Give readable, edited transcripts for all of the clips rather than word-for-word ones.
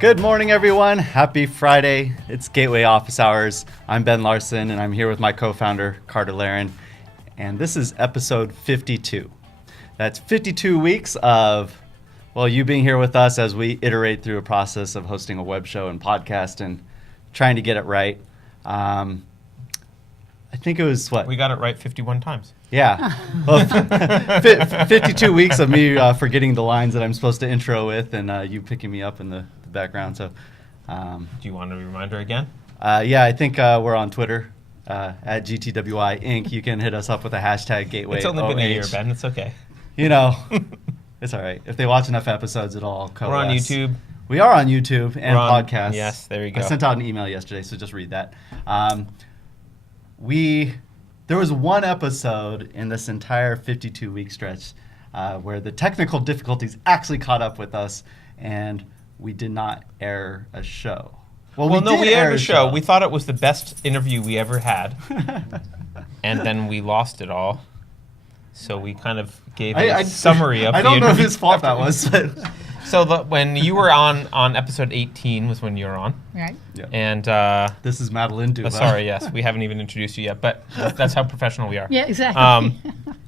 Good morning, everyone. Happy Friday. It's Gateway Office Hours. I'm Ben Larson, and I'm here with my co-founder, Carter Laren. And this is episode 52. That's 52 weeks of, well, you being here with us as we iterate through a process of hosting a web show and podcast and trying to get it right. I think it was, what? We got it right 51 times. Yeah. Well, 52 weeks of me forgetting the lines that I'm supposed to intro with and you picking me up in the background. So, do you want a reminder again? Yeah, I think we're on Twitter at GTWI Inc. You can hit us up with a hashtag Gateway. It's only been a year, Ben. It's okay. You know, it's all right. If they watch enough episodes, it'll all coalesce. We're on YouTube. We are on YouTube and podcasts. Yes, there you go. I sent out an email yesterday, so just read that. There was one episode in this entire 52-week stretch where the technical difficulties actually caught up with us, and we did not air a show. Well, we aired a show. We thought it was the best interview we ever had, and then we lost it all. So we kind of gave a summary of the interview. I don't know whose fault that was. So when you were on episode 18 was when you were on. Right. Yeah. And this is Madeline Duva. Sorry, yes. We haven't even introduced you yet, but that's how professional we are. Yeah, exactly.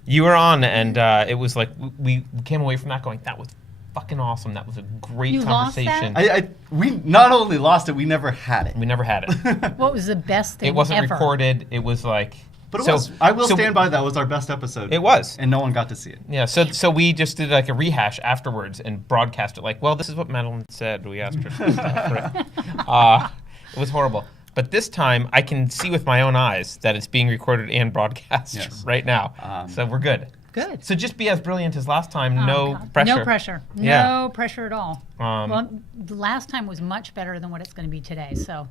You were on, and it was like, we came away from that going, that was fucking awesome. That was a great conversation. Lost that? We not only lost it, we never had it. We never had it. What was the best thing It wasn't ever? recorded. It was like... But I will stand by that was our best episode. It was. And no one got to see it. Yeah, so we just did like a rehash afterwards and broadcast it like, well, this is what Madeline said. We asked her for stuff. It was horrible. But this time, I can see with my own eyes that it's being recorded and broadcast right now. So we're good. Good. So just be as brilliant as last time. No pressure. No pressure. Yeah. No pressure at all. Well, the last time was much better than what it's going to be today. So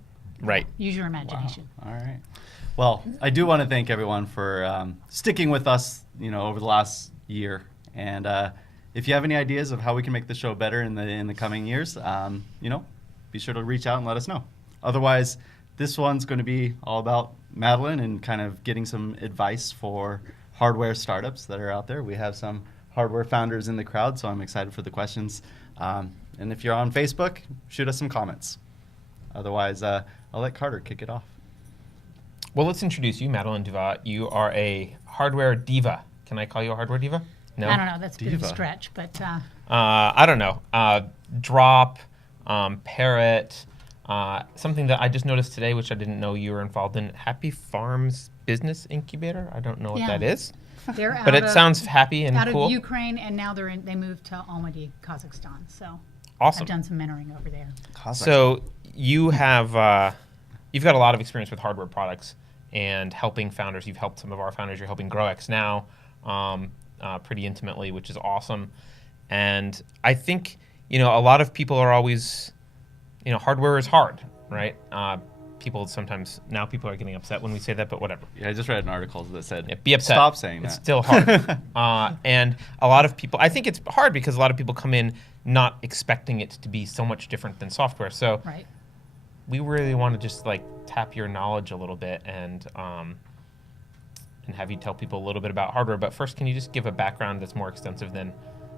use your imagination. Wow. All right. Well, I do want to thank everyone for sticking with us, over the last year. And if you have any ideas of how we can make the show better in the coming years, be sure to reach out and let us know. Otherwise, this one's going to be all about Madeline and kind of getting some advice for hardware startups that are out there. We have some hardware founders in the crowd, so I'm excited for the questions. And if you're on Facebook, shoot us some comments. Otherwise, I'll let Carter kick it off. Well, let's introduce you, Madeline Duva. You are a hardware diva. Can I call you a hardware diva? No? I don't know. That's a bit of a stretch, but... I don't know. Drop, Parrot, something that I just noticed today, which I didn't know you were involved in, Happy Farms Business Incubator. I don't know what that is. They're but it sounds happy and cool. Out of Ukraine, and now they moved to Almaty, Kazakhstan. So awesome. I've done some mentoring over there. So you have... You've got a lot of experience with hardware products and helping founders. You've helped some of our founders. You're helping GrowX now pretty intimately, which is awesome. And I think, a lot of people are always, hardware is hard, right? People are getting upset when we say that, but whatever. Yeah, I just read an article that said, be upset. Stop saying it's that. It's still hard. And a lot of people, I think it's hard because a lot of people come in not expecting it to be so much different than software. So. Right. We really want to just tap your knowledge a little bit and have you tell people a little bit about hardware. But first, can you just give a background that's more extensive than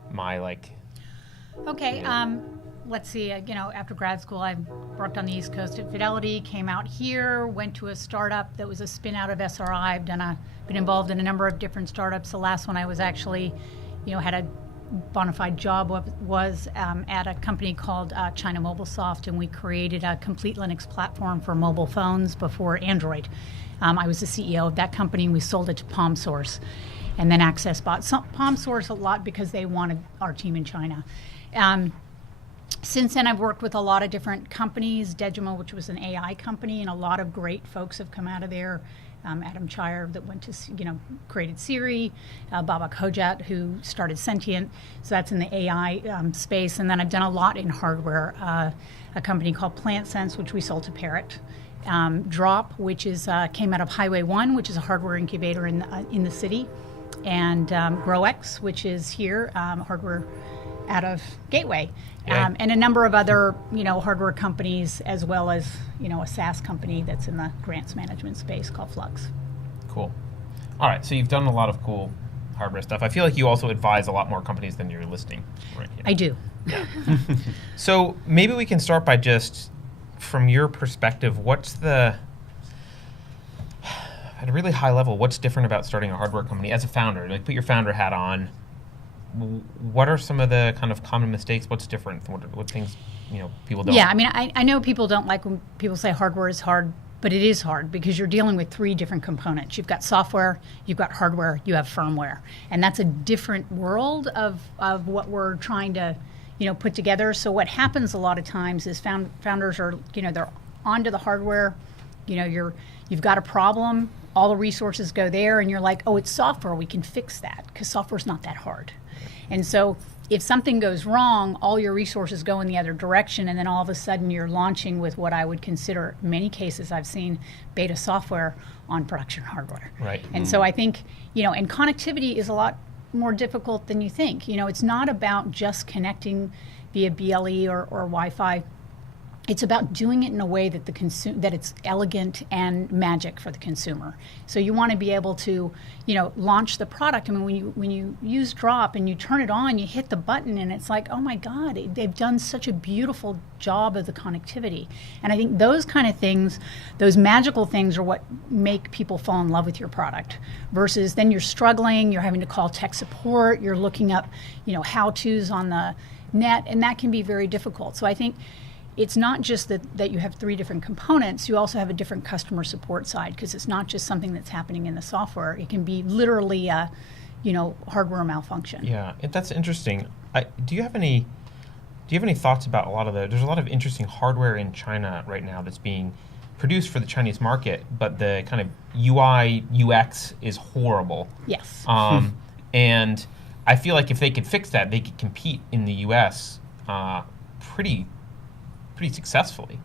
my Okay. Let's see. After grad school, I worked on the East Coast at Fidelity. Came out here, went to a startup that was a spin out of SRI. I've been involved in a number of different startups. The last one I was actually, had a bona fide job was at a company called China MobileSoft, and we created a complete Linux platform for mobile phones before Android. I was the CEO of that company, and we sold it to PalmSource. And then Access bought PalmSource a lot because they wanted our team in China. Since then, I've worked with a lot of different companies, Degimo, which was an AI company, and a lot of great folks have come out of there. Adam Chire that went to, created Siri, Baba Kojat who started Sentient, so that's in the AI space. And then I've done a lot in hardware, a company called PlantSense, which we sold to Parrot. Drop, which came out of Highway 1, which is a hardware incubator in the city. And GrowX, which is here, hardware out of Gateway. And a number of other, hardware companies, as well as, a SaaS company that's in the grants management space called Flux. Cool. All right, so you've done a lot of cool hardware stuff. I feel like you also advise a lot more companies than you're listing. Right? I do. So maybe we can start by just, from your perspective, what's the, at a really high level, what's different about starting a hardware company as a founder? Like, put your founder hat on. What are some of the kind of common mistakes? What's different? What things, people don't? Yeah, I mean, I know people don't like when people say hardware is hard, but it is hard because you're dealing with 3 different components. You've got software, you've got hardware, you have firmware. And that's a different world of what we're trying to, put together. So what happens a lot of times is founders are, they're onto the hardware, you've got a problem, all the resources go there, and you're like, oh, it's software, we can fix that, because software's not that hard. And so if something goes wrong, all your resources go in the other direction, and then all of a sudden you're launching with what I would consider, in many cases I've seen, beta software on production hardware. Right. And so I think, and connectivity is a lot more difficult than you think. It's not about just connecting via BLE or Wi-Fi. It's about doing it in a way that that it's elegant and magic for the consumer. So you want to be able to, launch the product. I mean, when you use Drop and you turn it on, you hit the button, and it's like, oh my God, they've done such a beautiful job of the connectivity. And I think those kind of things, those magical things, are what make people fall in love with your product. Versus then you're struggling, you're having to call tech support, you're looking up, how-tos on the net, and that can be very difficult. So I think it's not just that you have 3 different components, you also have a different customer support side, because it's not just something that's happening in the software. It can be literally a, hardware malfunction. Yeah, that's interesting. Do you have any thoughts about there's a lot of interesting hardware in China right now that's being produced for the Chinese market, but the kind of UI, UX is horrible. Yes. And I feel like if they could fix that, they could compete in the US pretty successfully,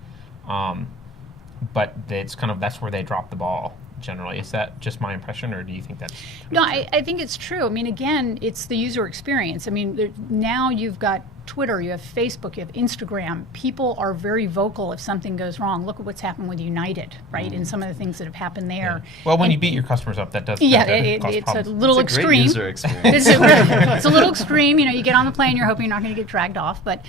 but that's where they drop the ball generally. Is that just my impression, or do you think that's no? I think it's true. I mean, again, it's the user experience. I mean, now you've got Twitter, you have Facebook, you have Instagram. People are very vocal if something goes wrong. Look at what's happened with United, right? And some of the things that have happened there. Yeah. Well, when you beat your customers up, that does. Yeah, cause it's problems. a little It's a extreme. great user experience. It's a little extreme. You get on the plane, you're hoping you're not going to get dragged off, but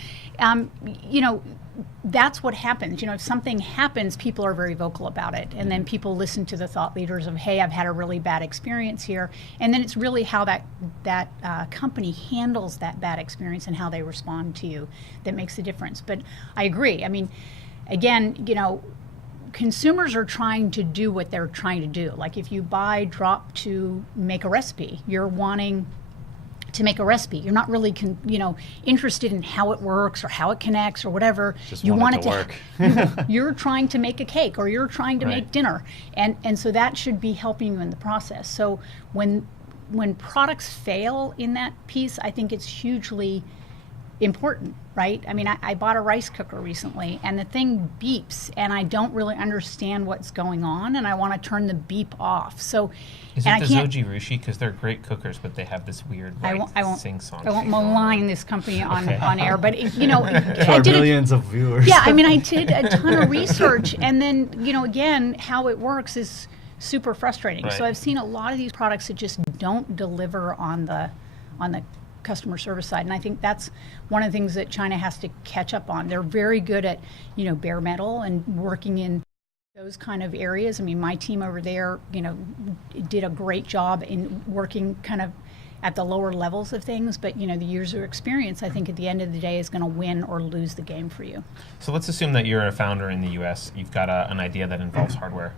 that's what happens. If something happens, people are very vocal about it, and then people listen to the thought leaders of, hey, I've had a really bad experience here, and then it's really how that company handles that bad experience and how they respond to you that makes the difference. But I agree. I mean, again, consumers are trying to do what they're trying to do. Like, if you buy Drop to make a recipe, you're wanting to make a recipe. You're not really, interested in how it works or how it connects or whatever. Just you want want it to work. You're trying to make a cake, or you're trying to Right. make dinner, and so that should be helping you in the process. So when products fail in that piece, I think it's hugely important, right? I mean, I bought a rice cooker recently, and the thing beeps, and I don't really understand what's going on, and I want to turn the beep off. So, Is and it I the can't. Zoji Rushi? Because they're great cookers, but they have this weird sing song. I won't malign this company on air, but To I our did millions of viewers. Yeah, I mean, I did a ton of research, and then again, how it works is super frustrating. Right. So I've seen a lot of these products that just don't deliver on the customer service side, and I think that's one of the things that China has to catch up on. They're very good at bare metal and working in those kind of areas. I mean, my team over there, did a great job in working kind of at the lower levels of things, but the user experience, I think, at the end of the day, is going to win or lose the game for you. So let's assume that you're a founder in the U.S. You've got an idea that involves hardware,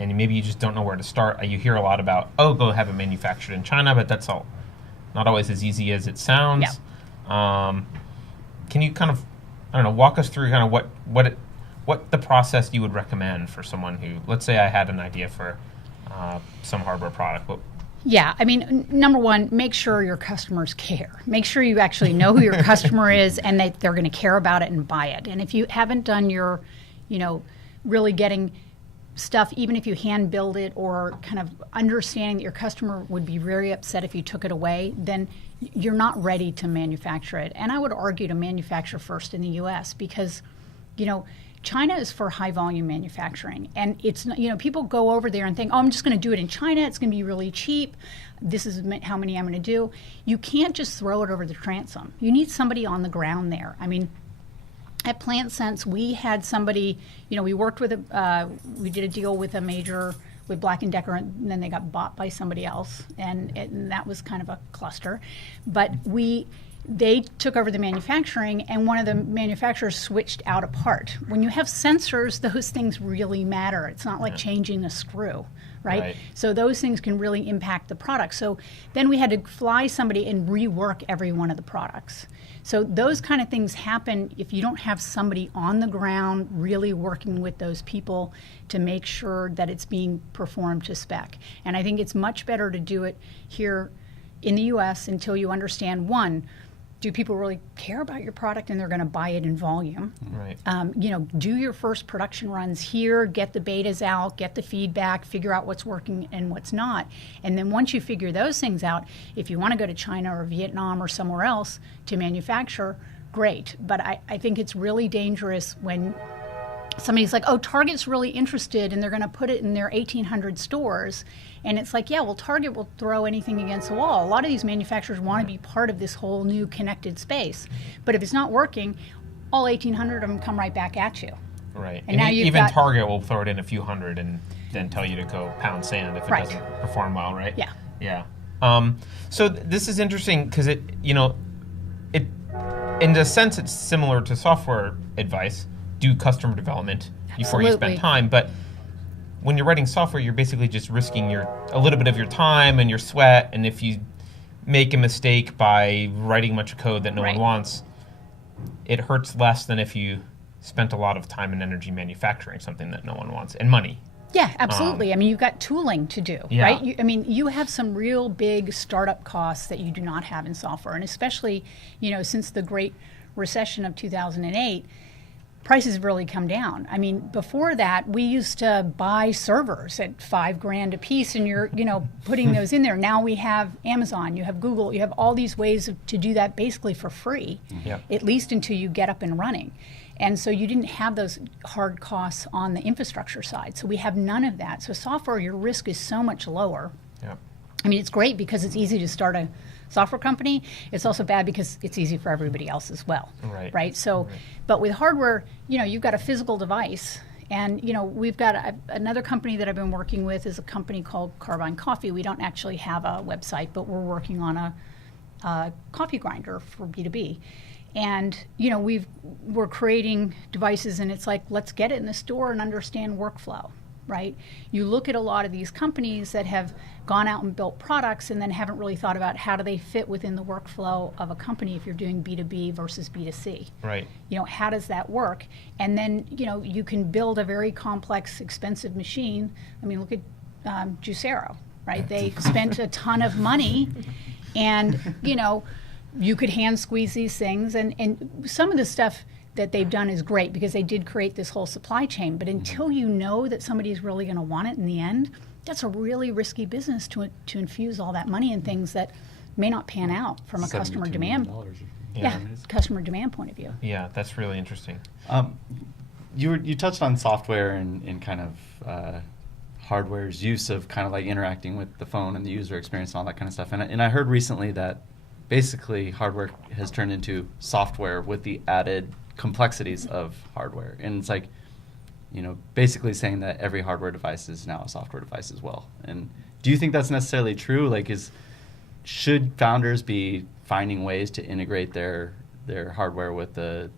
and maybe you just don't know where to start. You hear a lot about, go have it manufactured in China, but that's all not always as easy as it sounds. Yeah. Can you kind of, walk us through kind of what the process you would recommend for someone who, let's say I had an idea for some hardware product. Yeah, I mean, number one, make sure your customers care. Make sure you actually know who your customer is and that they're going to care about it and buy it. And if you haven't done your, really getting stuff, even if you hand build it, or kind of understanding that your customer would be very upset if you took it away, then you're not ready to manufacture it. And I would argue to manufacture first in the US, because, China is for high volume manufacturing, and it's not, people go over there and think, oh, I'm just going to do it in China. It's going to be really cheap. This is how many I'm going to do. You can't just throw it over the transom. You need somebody on the ground there. I mean, at Plant Sense, we had somebody. We worked with we did a deal with with Black & Decker, and then they got bought by somebody else, and that was kind of a cluster. But they took over the manufacturing, and one of the manufacturers switched out a part. When you have sensors, those things really matter. It's not like changing a screw, right? So those things can really impact the product. So then we had to fly somebody and rework every one of the products. So those kind of things happen if you don't have somebody on the ground really working with those people to make sure that it's being performed to spec. And I think it's much better to do it here in the US until you understand, one, do people really care about your product and they're going to buy it in volume? Right. Do your first production runs here, get the betas out, get the feedback, figure out what's working and what's not. And then once you figure those things out, if you want to go to China or Vietnam or somewhere else to manufacture, great. But I think it's really dangerous when somebody's like, oh, Target's really interested and they're going to put it in their 1,800 stores. And it's like, yeah, well, Target will throw anything against the wall. A lot of these manufacturers want to be part of this whole new connected space. But if it's not working, all 1,800 of them come right back at you. Right. And now even Target will throw it in a few hundred and then tell you to go pound sand if it Right. doesn't perform well, right? Yeah. Yeah. So this is interesting because it in a sense, it's similar to software advice. Do customer development before you spend Absolutely. time. But when you're writing software, you're basically just risking a little bit of your time and your sweat. And if you make a mistake by writing a bunch of code that no Right. one wants, it hurts less than if you spent a lot of time and energy manufacturing something that no one wants, and money. Yeah, absolutely. I mean, you've got tooling to do, Yeah. right? You have some real big startup costs that you do not have in software. And especially, since the Great Recession of 2008, prices have really come down. I mean, before that, we used to buy servers at $5,000 a piece, and you're, putting those in there. Now we have Amazon, you have Google, you have all these ways to do that basically for free, Yep. at least until you get up and running. And so you didn't have those hard costs on the infrastructure side. So we have none of that. So software, your risk is so much lower. Yeah. I mean, it's great because it's easy to start a software company. It's also bad because it's easy for everybody else as well. Right. So, but with hardware, you've got a physical device. And, we've got another company that I've been working with is a company called Carbine Coffee. We don't actually have a website, but we're working on a coffee grinder for B2B. And, we're creating devices, and it's like, let's get it in the store and understand workflow, right? You look at a lot of these companies that have gone out and built products and then haven't really thought about how do they fit within the workflow of a company if you're doing B2B versus B2C. Right. How does that work? And then, you can build a very complex, expensive machine. I mean, look at Juicero, right? They spent a ton of money, and, you could hand squeeze these things. And some of the stuff that they've done is great because they did create this whole supply chain. But until you know that somebody's really going to want it in the end, that's a really risky business to infuse all that money in things that may not pan out from a customer demand. Customer demand point of view. Yeah, that's really interesting. You touched on software and kind of hardware's use of kind of like interacting with the phone and the user experience and all that kind of stuff. And I heard recently that basically hardware has turned into software with the added complexities of hardware. And it's like, basically saying that every hardware device is now a software device as well. And do you think that's necessarily true? Like, should founders be finding ways to integrate their hardware with an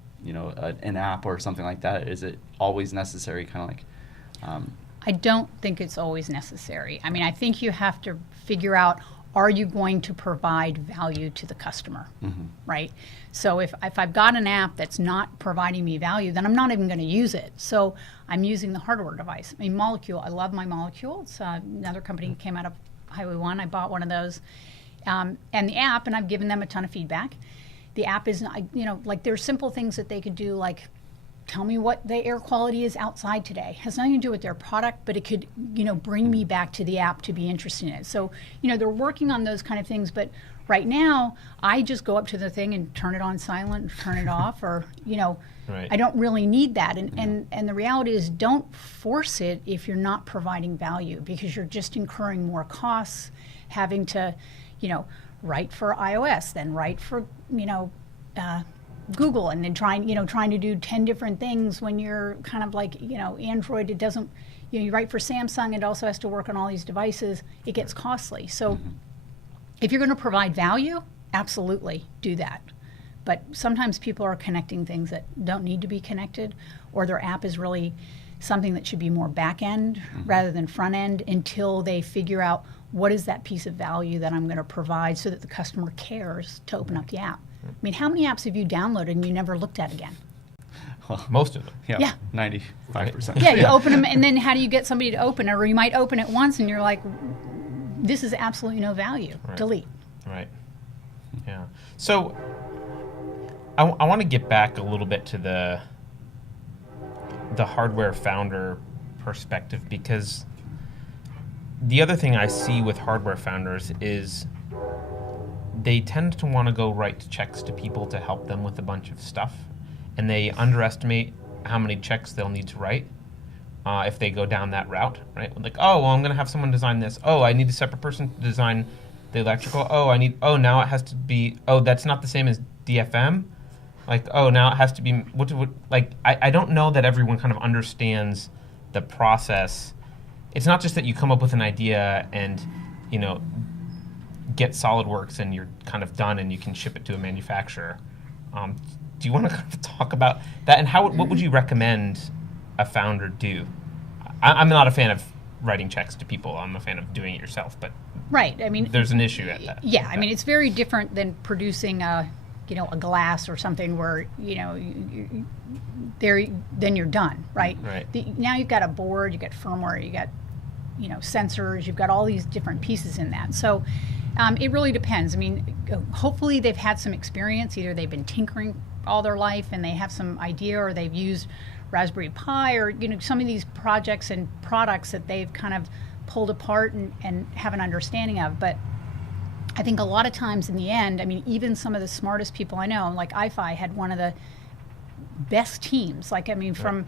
app or something like that? Is it always necessary? Kind of like. I don't think it's always necessary. I mean, I think you have to figure out, are you going to provide value to the customer, right? So if I've got an app that's not providing me value, then I'm not even going to use it. So I'm using the hardware device. I mean, Molecule, I love my Molecule. It's another company that came out of Highway 1. I bought one of those. And the app, and I've given them a ton of feedback. The app is, like there's simple things that they could do, like tell me what the air quality is outside today. It has nothing to do with their product, but it could, bring me back to the app to be interested in it. So, they're working on those kind of things, but Right now, I just go up to the thing and turn it on silent, turn it off, or, Right. I don't really need that. And the reality is, don't force it if you're not providing value, because you're just incurring more costs, having to, write for iOS, then write for, Google, and then trying to do 10 different things when you're kind of like, Android, it doesn't, you write for Samsung, it also has to work on all these devices. It gets costly. So if you're going to provide value, absolutely do that. But sometimes people are connecting things that don't need to be connected, or their app is really something that should be more back end rather than front end, until they figure out what is that piece of value that I'm going to provide so that the customer cares to open up the app. I mean, how many apps have you downloaded and you never looked at again? Well, Most of them. Yeah. 95%. Yeah, you open them, and then how do you get somebody to open it? Or you might open it once and you're like, this is absolutely no value. Right. Delete. Right. Yeah. So I want to get back a little bit to the hardware founder perspective, because the other thing I see with hardware founders is they tend to want to go write checks to people to help them with a bunch of stuff, and they underestimate how many checks they'll need to write if they go down that route, right? Like, oh, well, I'm going to have someone design this. Oh, I need a separate person to design the electrical. Now it has to be, that's not the same as DFM. Like, now it has to be, I don't know that everyone kind of understands the process. It's not just that you come up with an idea and, get SolidWorks and you're kind of done and you can ship it to a manufacturer. Do you want to kind of talk about that, and what would you recommend a founder do? I'm not a fan of writing checks to people. I'm a fan of doing it yourself, but Right. I mean, there's an issue at that. Yeah. I mean, it's very different than producing a glass or something where, then you're done, right? Right. Now you've got a board, you've got firmware, you got, sensors, you've got all these different pieces in that. So it really depends. I mean, hopefully they've had some experience. Either they've been tinkering all their life and they have some idea, or they've used Raspberry Pi, or, some of these projects and products that they've kind of pulled apart and have an understanding of. But I think a lot of times in the end, I mean, even some of the smartest people I know, like iFi had one of the best teams. Like, I mean, from,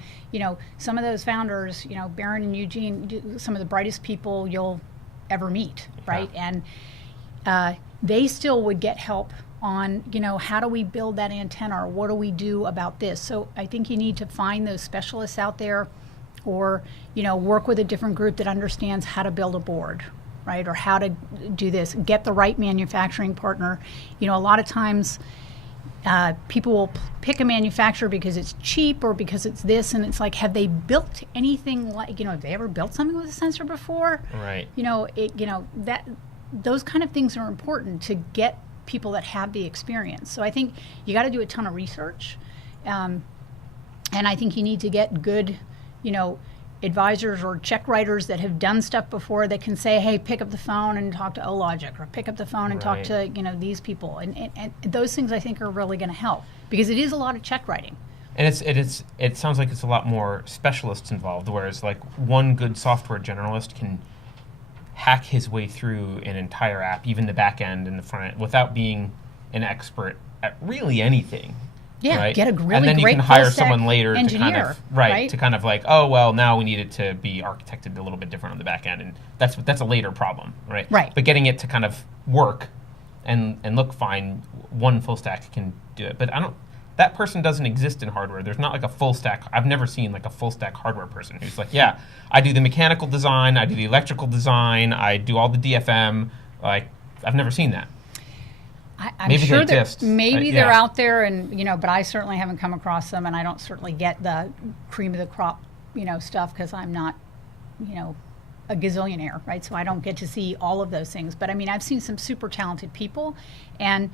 some of those founders, Baron and Eugene, some of the brightest people you'll ever meet, right? Yeah. And they still would get help on, how do we build that antenna, or what do we do about this? So I think you need to find those specialists out there, or, work with a different group that understands how to build a board, right? Or how to do this, get the right manufacturing partner. A lot of times people will pick a manufacturer because it's cheap or because it's this, and it's like, have they built anything like, have they ever built something with a sensor before? Right. Those kind of things are important to get people that have the experience. So I think you got to do a ton of research, and I think you need to get good, advisors or check writers that have done stuff before that can say, hey, pick up the phone and talk to Ologic, or pick up the phone and talk to these people, and those things I think are really going to help, because it is a lot of check writing. And it sounds like it's a lot more specialists involved, whereas like one good software generalist can hack his way through an entire app, even the back end and the front end, without being an expert at really anything. Yeah, right? get a really great and then you can hire someone later engineer, to kind of like, now we need it to be architected a little bit different on the back end, and that's a later problem, right? Right. But getting it to kind of work and look fine, one full stack can do it. But that person doesn't exist in hardware. There's not like a full stack. I've never seen like a full stack hardware person who's like, yeah, I do the mechanical design, I do the electrical design, I do all the DFM. Like, I've never seen that. I'm maybe sure they exist. They're out there, and but I certainly haven't come across them, and I don't certainly get the cream of the crop, stuff, because I'm not, a gazillionaire, right? So I don't get to see all of those things. But I mean, I've seen some super talented people, and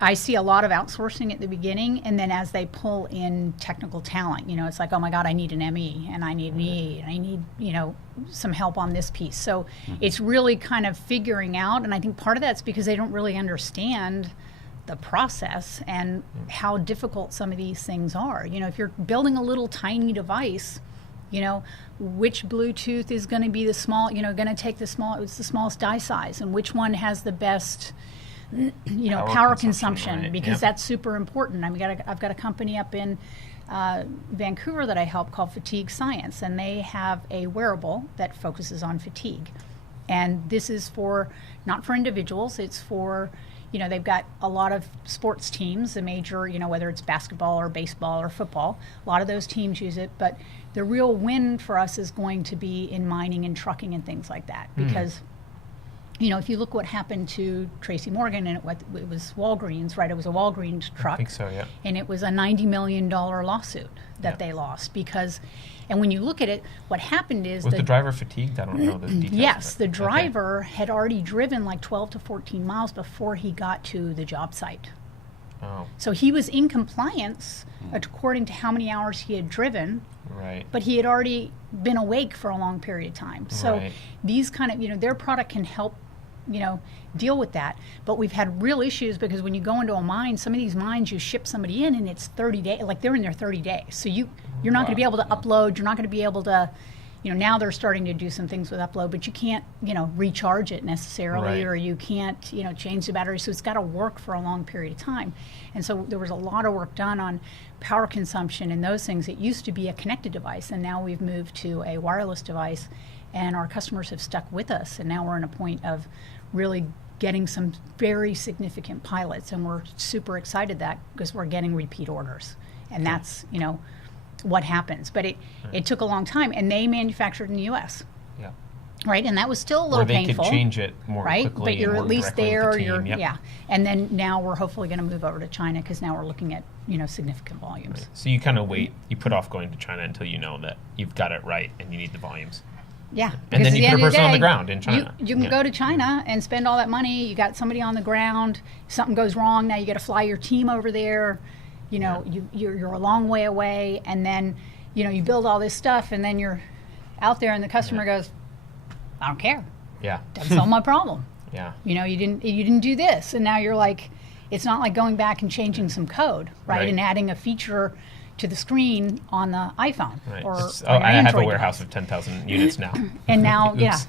I see a lot of outsourcing at the beginning, and then as they pull in technical talent, it's like, oh my God, I need an ME, and I need an EE, and I need, some help on this piece. So it's really kind of figuring out, and I think part of that's because they don't really understand the process and how difficult some of these things are. If you're building a little tiny device, which Bluetooth is going to be the small, going to take it's the smallest die size, and which one has the best power consumption, right. because that's super important. I've got a company up in Vancouver that I help called Fatigue Science, and they have a wearable that focuses on fatigue. And this is not for individuals, it's for, they've got a lot of sports teams, the major, whether it's basketball or baseball or football, a lot of those teams use it, but the real win for us is going to be in mining and trucking and things like that, because if you look what happened to Tracy Morgan, and it was Walgreens, right? It was a Walgreens truck. I think so, yeah. And it was a $90 million lawsuit that they lost because, and when you look at it, what happened is Was the driver fatigued? I don't know the details. Yes, the driver had already driven like 12 to 14 miles before he got to the job site. Oh. So he was in compliance according to how many hours he had driven. Right. But he had already been awake for a long period of time. So these kind of, their product can help, deal with that. But we've had real issues because when you go into a mine, some of these mines, you ship somebody in and it's 30 days, like they're in there 30 days. So you're not going to be able to upload. You're not going to be able to, now they're starting to do some things with upload, but you can't, recharge it necessarily, or you can't, change the battery. So it's got to work for a long period of time. And so there was a lot of work done on power consumption and those things. It used to be a connected device, and now we've moved to a wireless device, and our customers have stuck with us. And now we're in a point of really getting some very significant pilots, and we're super excited because we're getting repeat orders. And that's, what happens. But it took a long time, and they manufactured in the U.S. Yeah. Right, and that was still a little painful. Where they could change it more right? quickly. But you're and at least directly there. with the team. Yeah. And then now we're hopefully going to move over to China because now we're looking at significant volumes. Right. So you kind of wait. You put off going to China until you know that you've got it right and you need the volumes. Yeah. And then you put a person on the day, ground in China. You can go to China and spend all that money. You got somebody on the ground. Something goes wrong. Now you got to fly your team over there. You're a long way away, and then you build all this stuff, and then you're out there, and the customer goes, "I don't care. Yeah. Doesn't solve my problem. Yeah. You didn't do this," and now you're like, it's not like going back and changing some code, right? And adding a feature to the screen on the iPhone or I have a Android warehouse device. of 10,000 units now. And now, Oops.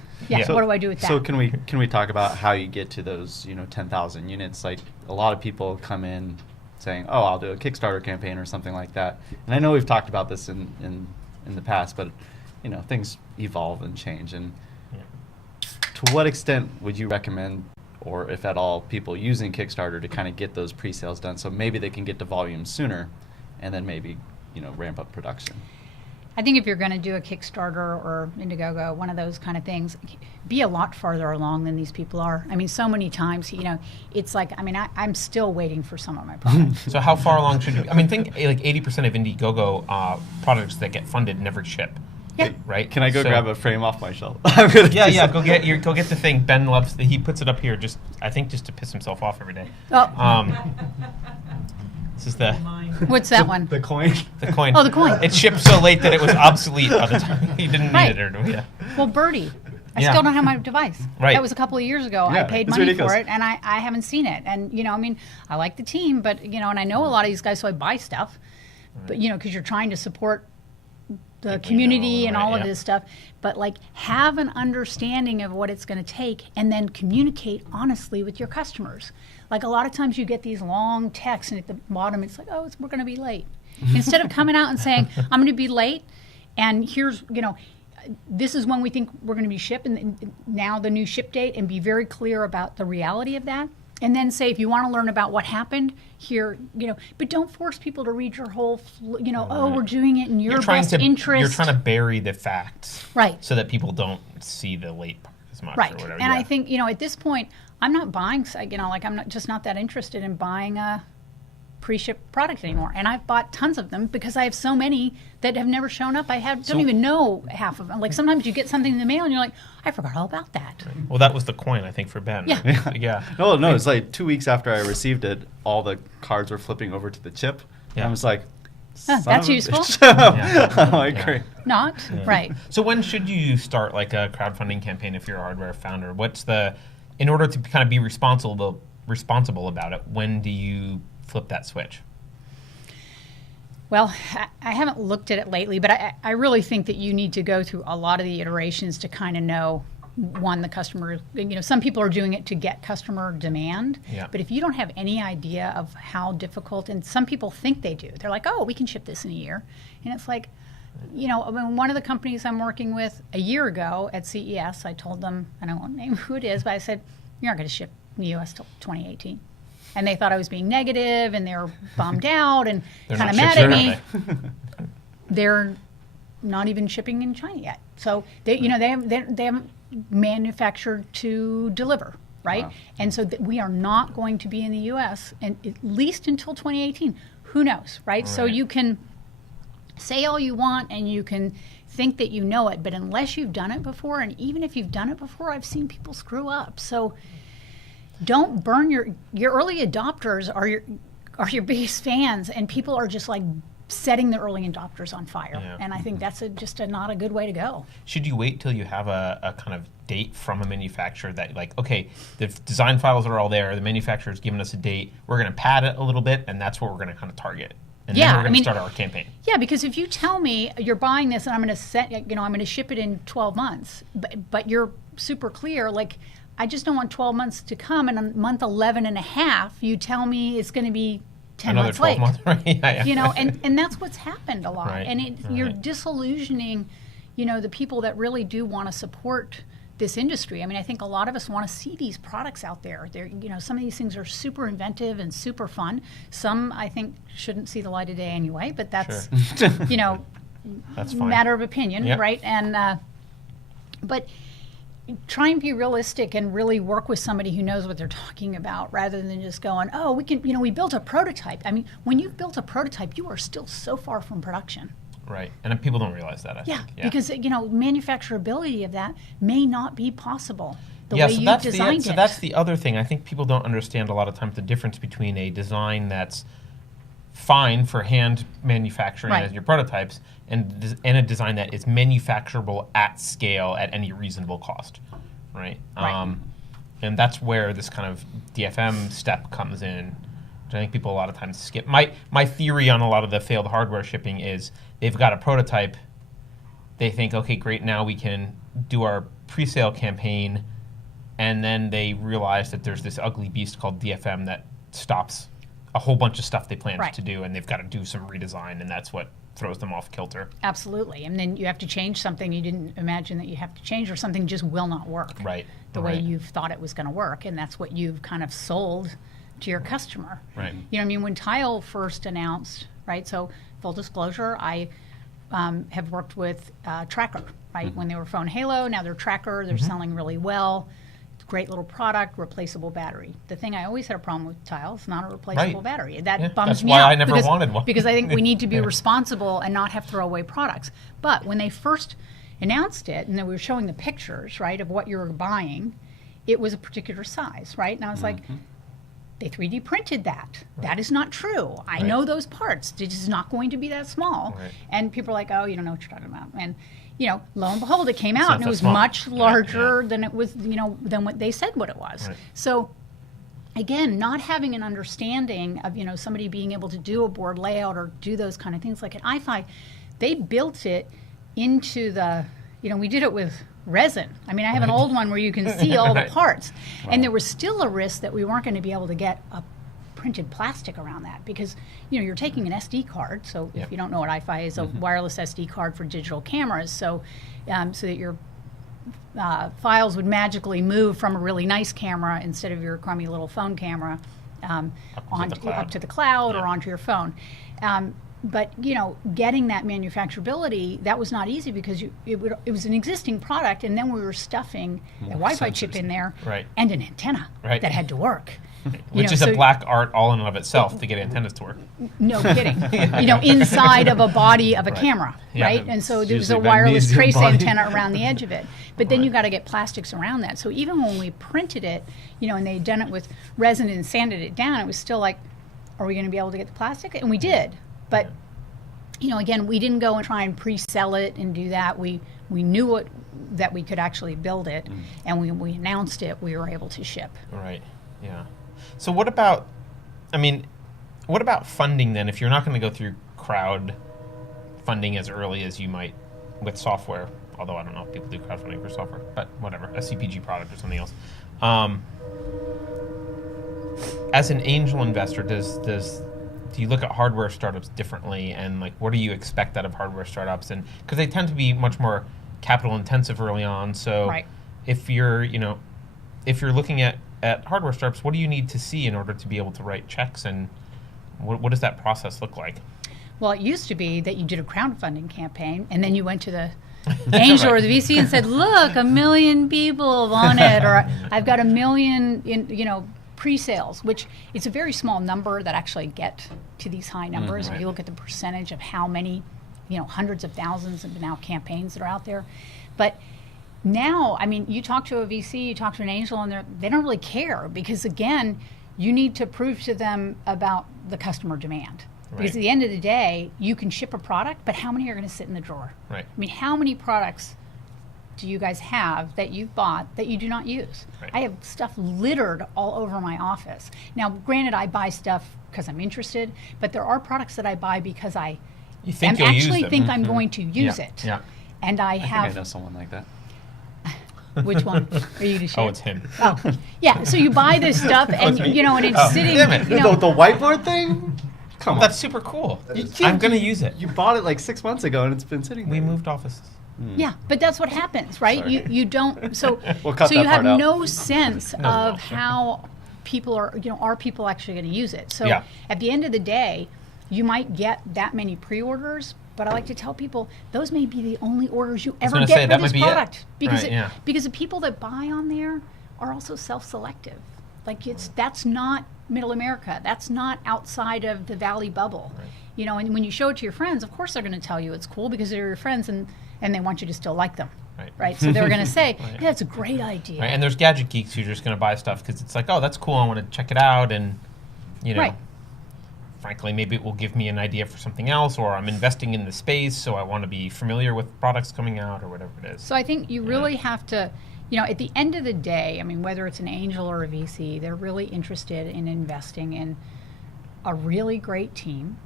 So what do I do with that? So can we talk about how you get to those 10,000 units? Like a lot of people come in saying, "Oh, I'll do a Kickstarter campaign or something like that." And I know we've talked about this in the past, but things evolve and change. And to what extent would you recommend, or if at all, people using Kickstarter to kind of get those pre-sales done so maybe they can get to volume sooner, and then maybe ramp up production? I think if you're going to do a Kickstarter or Indiegogo, one of those kind of things, be a lot farther along than these people are. I mean, so many times, it's like, I'm still waiting for some of my products. So how far along should you? Think like 80% of Indiegogo products that get funded never ship. Yeah. Right. Can I go grab a frame off my shelf? Yeah. Go get the thing. Ben loves. He puts it up here just to piss himself off every day. Oh. This is the. What's that one? The coin. The coin. Oh, the coin. It shipped so late that it was obsolete by the time he didn't need it. Or, Well, Birdie. I still don't have my device. Right. That was a couple of years ago. Yeah, I paid it's money ridiculous. for it, and I haven't seen it. And, I like the team, but, and I know a lot of these guys, so I buy stuff. But, because you're trying to support the community and all of this stuff. But, have an understanding of what it's going to take and then communicate honestly with your customers. A lot of times you get these long texts, and at the bottom it's like, "Oh, we're going to be late." Instead of coming out and saying, "I'm going to be late, and here's, this is when we think we're going to be shipped, and now the new ship date," and be very clear about the reality of that. And then say, if you want to learn about what happened here, but don't force people to read your whole, "Oh, we're doing it in your best interest." You're trying to bury the facts. Right. So that people don't see the late part as much. Right. Or whatever. And I think, at this point, I'm not buying, I'm not that interested in buying a pre-shipped product anymore. And I've bought tons of them because I have so many that have never shown up. Don't even know half of them. Sometimes you get something in the mail and you're like, "I forgot all about that." Right. Well, that was the coin, I think, for Ben. Yeah. Right? Yeah. No, it's like 2 weeks after I received it, all the cards were flipping over to the chip. Yeah. And I was like, that's useful. I'm like, great. Not? Yeah. Right. So when should you start a crowdfunding campaign if you're a hardware founder? In order to kind of be responsible about it, when do you flip that switch? Well, I haven't looked at it lately, but I really think that you need to go through a lot of the iterations to kind of know one, the customer, some people are doing it to get customer demand. Yeah. But if you don't have any idea of how difficult, and some people think they do, they're like, oh, we can ship this in a year. And it's like, one of the companies I'm working with a year ago at CES, I told them, and I won't name who it is, but I said, you're not going to ship in the U.S. till 2018. And they thought I was being negative, and they were bummed out and kind of mad at me. They're not even shipping in China yet. So they haven't manufactured to deliver, right? Wow. And so we are not going to be in the U.S. and at least until 2018. Who knows, right? So you can say all you want and you can think that you know it, but unless you've done it before, and even if you've done it before, I've seen people screw up. So don't burn your early adopters are your biggest fans, and people are just like setting the early adopters on fire. Yeah. And I think that's just not a good way to go. Should you wait till you have a kind of date from a manufacturer that, like, okay, the design files are all there, the manufacturer's given us a date, we're going to pad it a little bit, and that's what we're going to kind of target? And then we're going to start our campaign. Yeah, because if you tell me you're buying this and I'm going to ship it in 12 months, but you're super clear, like, I just don't want 12 months to come, and on month 11 and a half, you tell me it's going to be 10 another months 12 late. Months, right? Yeah. And that's what's happened a lot. Right. And you're disillusioning, the people that really do want to support this industry. I mean, I think a lot of us want to see these products out there. They're, some of these things are super inventive and super fun. Some, I think, shouldn't see the light of day anyway, but that's, that's fine. Matter of opinion, yep. right? And, but try and be realistic and really work with somebody who knows what they're talking about, rather than just going, oh, we can, we built a prototype. I mean, when you've built a prototype, you are still so far from production. Right, and people don't realize that, I think. Yeah, because, manufacturability of that may not be possible the way you designed it. So that's the other thing. I think people don't understand a lot of times the difference between a design that's fine for hand manufacturing as your prototypes and a design that is manufacturable at scale at any reasonable cost, right? And that's where this kind of DFM step comes in, which I think people a lot of times skip. My theory on a lot of the failed hardware shipping is they've got a prototype, they think, okay, great, now we can do our pre-sale campaign, and then they realize that there's this ugly beast called DFM that stops a whole bunch of stuff they planned to do, and they've got to do some redesign, and that's what throws them off kilter. Absolutely. And then you have to change something you didn't imagine that you have to change, or something just will not work the way you've thought it was going to work, and that's what you've kind of sold to your customer. Right. When Tile first announced, right, so full disclosure, I have worked with Tracker, right, when they were Phone Halo, now they're Tracker, they're selling really well. Great little product, replaceable battery. The thing I always had a problem with Tile is not a replaceable battery. That bums me out. That's why I never wanted one. Because I think we need to be responsible and not have throwaway products. But when they first announced it, and then we were showing the pictures, right, of what you were buying, it was a particular size, right? And I was like, they 3D printed that. That is not true. I know those parts. It is not going to be that small. And people are like, oh, you don't know what you're talking about. And lo and behold, it came out, and it was much larger than it was, than what they said what it was. So, again, not having an understanding of, somebody being able to do a board layout or do those kind of things. Like at iFi, they built it into the, we did it with resin. I mean, I have an old one where you can see all the parts. And there was still a risk that we weren't going to be able to get a printed plastic around that, because you're taking an SD card. So if you don't know what iFi is, a wireless SD card for digital cameras, so so that your files would magically move from a really nice camera instead of your crummy little phone camera up to the cloud or onto your phone. But getting that manufacturability, that was not easy, because it was an existing product, and then we were stuffing a Wi-Fi chip in there and an antenna that had to work. Which is a black art all in and of itself to get antennas to work. No kidding. Inside of a body of a camera, right? And so there was a wireless trace antenna around the edge of it. But then you got to get plastics around that. So even when we printed it, and they'd done it with resin and sanded it down, it was still like, are we going to be able to get the plastic? And we did. But, again, we didn't go and try and pre-sell it and do that. We knew that we could actually build it, and when we announced it, we were able to ship. Right, yeah. So what about funding then? If you're not going to go through crowd funding as early as you might with software, although I don't know if people do crowdfunding for software, but whatever, a CPG product or something else. As an angel investor, do you look at hardware startups differently, and like what do you expect out of hardware startups? And because they tend to be much more capital intensive early on, so Right. if you're looking at hardware startups, what do you need to see in order to be able to write checks, and what does that process look like? Well, it used to be that you did a crowdfunding campaign, and then you went to the angel or the VC and said, "Look, 1 million people want it," or "I've got 1 million in pre-sales," which it's a very small number that actually get to these high numbers. If you look at the percentage of how many, hundreds of thousands of now campaigns that are out there, but now, I mean, you talk to a VC, you talk to an angel, and they don't really care because, again, you need to prove to them about the customer demand. Because at the end of the day, you can ship a product, but how many are going to sit in the drawer? Right. I mean, how many products do you guys have that you've bought that you do not use? Right. I have stuff littered all over my office. Now, granted, I buy stuff because I'm interested, but there are products that I buy because I think I'm going to use it. Yeah. And I think have... I know someone like that. Which one? Are you to share? Oh, it's him. Oh, yeah. So you buy this stuff, and and it's sitting. Damn it. The whiteboard thing? Come on. That's super cool. I'm going to use it. You bought it like 6 months ago, and it's been sitting there. We moved offices. Yeah, but that's what happens, right? Sorry. You don't. So We'll cut so that you have part out. no sense of how people are people actually going to use it? So Yeah. at the end of the day, you might get that many pre-orders. But I like to tell people those may be the only orders you ever get for this product, because because the people that buy on there are also self-selective. Like that's not Middle America. That's not outside of the Valley bubble. Right. And when you show it to your friends, of course they're going to tell you it's cool because they're your friends and they want you to still like them. Right. So they're going to say, "Yeah, it's a great idea." Right. And there's gadget geeks who are just going to buy stuff because it's like, "Oh, that's cool. I want to check it out," and Right. Frankly, maybe it will give me an idea for something else, or I'm investing in the space, so I want to be familiar with products coming out, or whatever it is. So I think you really have to, at the end of the day, I mean, whether it's an angel or a VC, they're really interested in investing in a really great team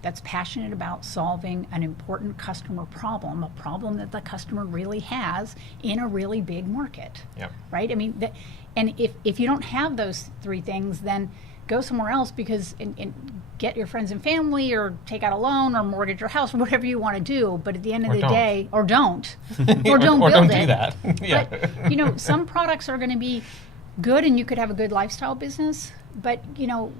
that's passionate about solving an important customer problem, a problem that the customer really has in a really big market. Yep. Right? I mean, and if you don't have those three things, then go somewhere else because and get your friends and family or take out a loan or mortgage your house or whatever you want to do. But at the end of the day, or don't build or don't it. do that. Yeah. But, some products are going to be good and you could have a good lifestyle business. But, those...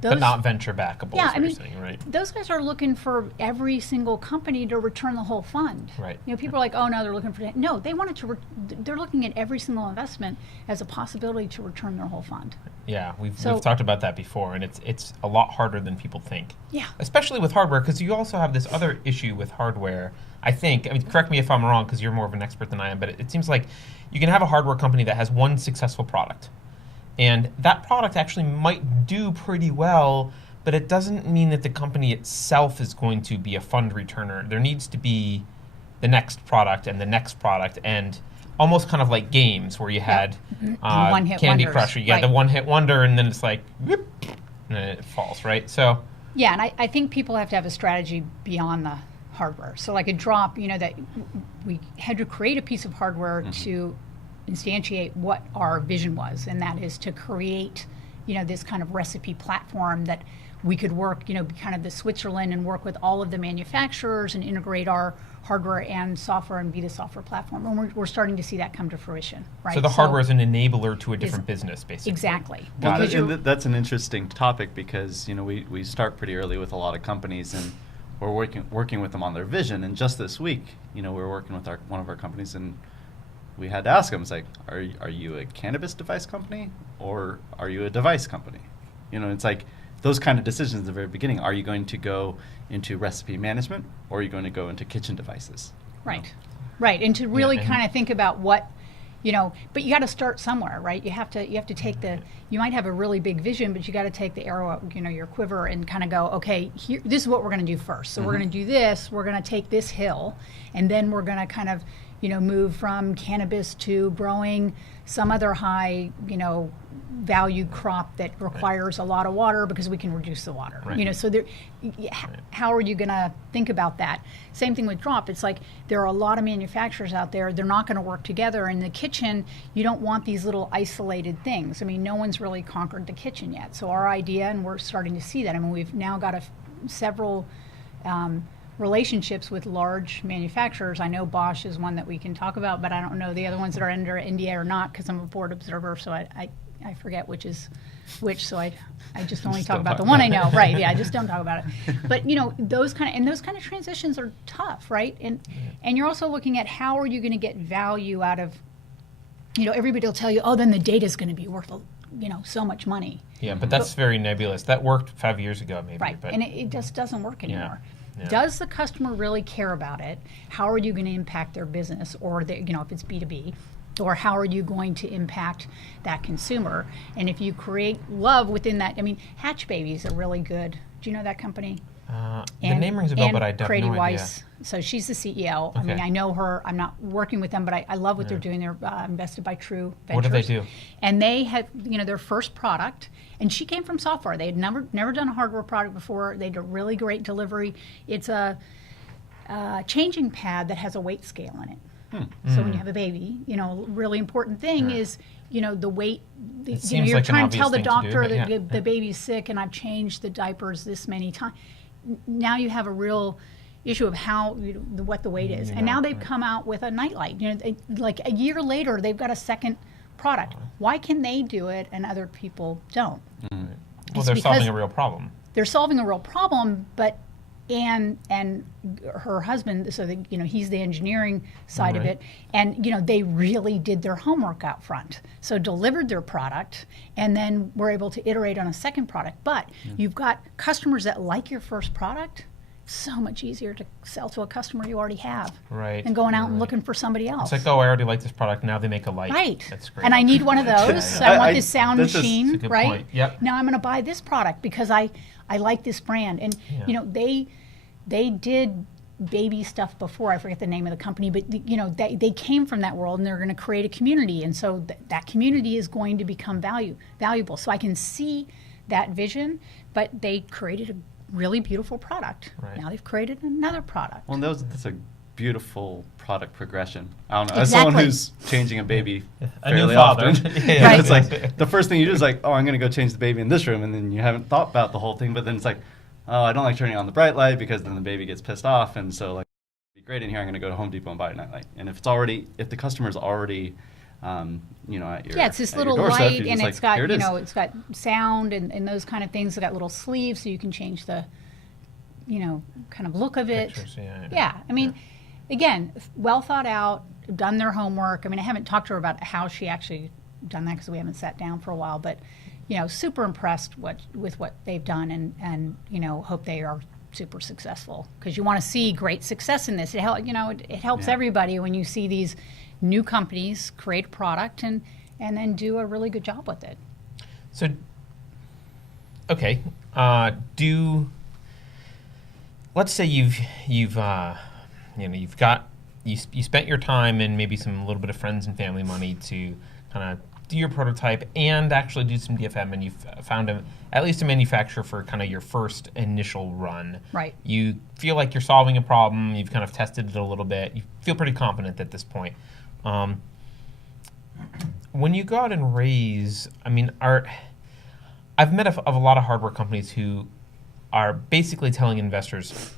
But not venture backable, Yeah, is what you're saying, right? Those guys are looking for every single company to return the whole fund. Right. People are like, oh, no, they're looking for... No, they wanted to... they're looking at every single investment as a possibility to return their whole fund. Yeah, we've talked about that before, and it's a lot harder than people think. Yeah. Especially with hardware, because you also have this other issue with hardware, I think. I mean, correct me if I'm wrong, because you're more of an expert than I am, but it seems like you can have a hardware company that has one successful product. And that product actually might do pretty well, but it doesn't mean that the company itself is going to be a fund returner. There needs to be the next product and the next product, and almost kind of like games where you had one-hit Candy wonders. Crush. You got the one-hit wonder, and then it's like, whoop, and then it falls, right? So Yeah, and I think people have to have a strategy beyond the hardware. So like a drop, that we had to create a piece of hardware to instantiate what our vision was, and that is to create, this kind of recipe platform that we could work, be kind of the Switzerland and work with all of the manufacturers and integrate our hardware and software and be the software platform. And we're starting to see that come to fruition, right? So the hardware is an enabler to a different business, basically. Exactly. Well, and that's an interesting topic because, we start pretty early with a lot of companies and we're working with them on their vision. And just this week, we're working with one of our companies and we had to ask them, it's like, are you a cannabis device company or are you a device company? It's like those kind of decisions at the very beginning. Are you going to go into recipe management or are you going to go into kitchen devices? Right. Right. And to really kind of think about what, but you got to start somewhere, right? You have to take you might have a really big vision, but you got to take the arrow out, your quiver and kind of go, okay, this is what we're going to do first. So we're going to do this, we're going to take this hill, and then we're going to kind of, move from cannabis to growing some other high, value crop that requires a lot of water because we can reduce the water. Right. So there, how are you going to think about that? Same thing with drop. It's like there are a lot of manufacturers out there. They're not going to work together. In the kitchen, you don't want these little isolated things. I mean, no one's really conquered the kitchen yet. So our idea, and we're starting to see that. I mean, we've now got several relationships with large manufacturers. I know Bosch is one that we can talk about, but I don't know the other ones that are under NDA or not because I'm a board observer, so I forget which is which, so I just only talk about the one I know. Right, yeah, I just don't talk about it. But those kind of transitions are tough, right? And you're also looking at how are you going to get value out of, everybody will tell you, oh, then the data is going to be worth so much money. Yeah, but that's very nebulous. That worked 5 years ago, maybe. Right, but and it just doesn't work anymore. Yeah. Does the customer really care about it? How are you going to impact their business, or if it's B2B, or how are you going to impact that consumer? And if you create love within that, I mean, Hatch Baby's a really good. Do you know that company? The name rings a bell, but I don't know. Weiss. So she's the CEO. Okay. I mean, I know her. I'm not working with them, but I love what they're doing. They're invested by True Ventures. What do they do? And they had, their first product, and she came from software. They had never done a hardware product before. They did a really great delivery. It's a changing pad that has a weight scale in it. So when you have a baby, really important thing is, the weight. You're like trying to tell the to do, doctor but that the baby's sick, and I've changed the diapers this many times. Now you have a real issue of how what the weight is, and now they've come out with a nightlight. Like a year later, they've got a second product. Why can they do it and other people don't? Well, they're solving a real problem. They're solving a real problem, but and her husband, so that he's the engineering side of it, and they really did their homework out front. So delivered their product, and then were able to iterate on a second product. But you've got customers that like your first product. So much easier to sell to a customer you already have, Right. than going out and looking for somebody else. It's like, oh, I already like this product. Now they make a light. Right. That's great. And I need one of those. So I want this sound that's machine, a good right? point. Yep. Now I'm going to buy this product because I like this brand. And they did baby stuff before. I forget the name of the company, but they came from that world, and they're going to create a community. And so that community is going to become valuable. So I can see that vision, but they created a really beautiful product. Right. Now they've created another product. Well, that's a beautiful product progression. I don't know. Exactly. As someone who's changing a baby A new fairly father. often, Right. it's like the first thing you do is like, oh, I'm going to go change the baby in this room, and then you haven't thought about the whole thing. But then it's like, oh, I don't like turning on the bright light because then the baby gets pissed off, and so like, it'd be great in here. I'm going to go to Home Depot and buy a nightlight. And if the customer's already at your it's this at little your doorstep, light, you're and just it's like, got here it is. it's got sound and those kind of things. It's got little sleeves, so you can change the kind of look of it. Pictures, I mean, again, well thought out, done their homework. I mean, I haven't talked to her about how she actually done that because we haven't sat down for a while, but super impressed with what they've done, and hope they are super successful, because you want to see great success in this. It helps everybody when you see these new companies create a product and then do a really good job with it. So, okay, let's say you spent your time and maybe some little bit of friends and family money to kind of do your prototype and actually do some DFM, and you've found at least a manufacturer for kind of your first initial run. Right. You feel like you're solving a problem. You've kind of tested it a little bit. You feel pretty confident at this point. When you go out and raise, I mean, I've met of a lot of hardware companies who are basically telling investors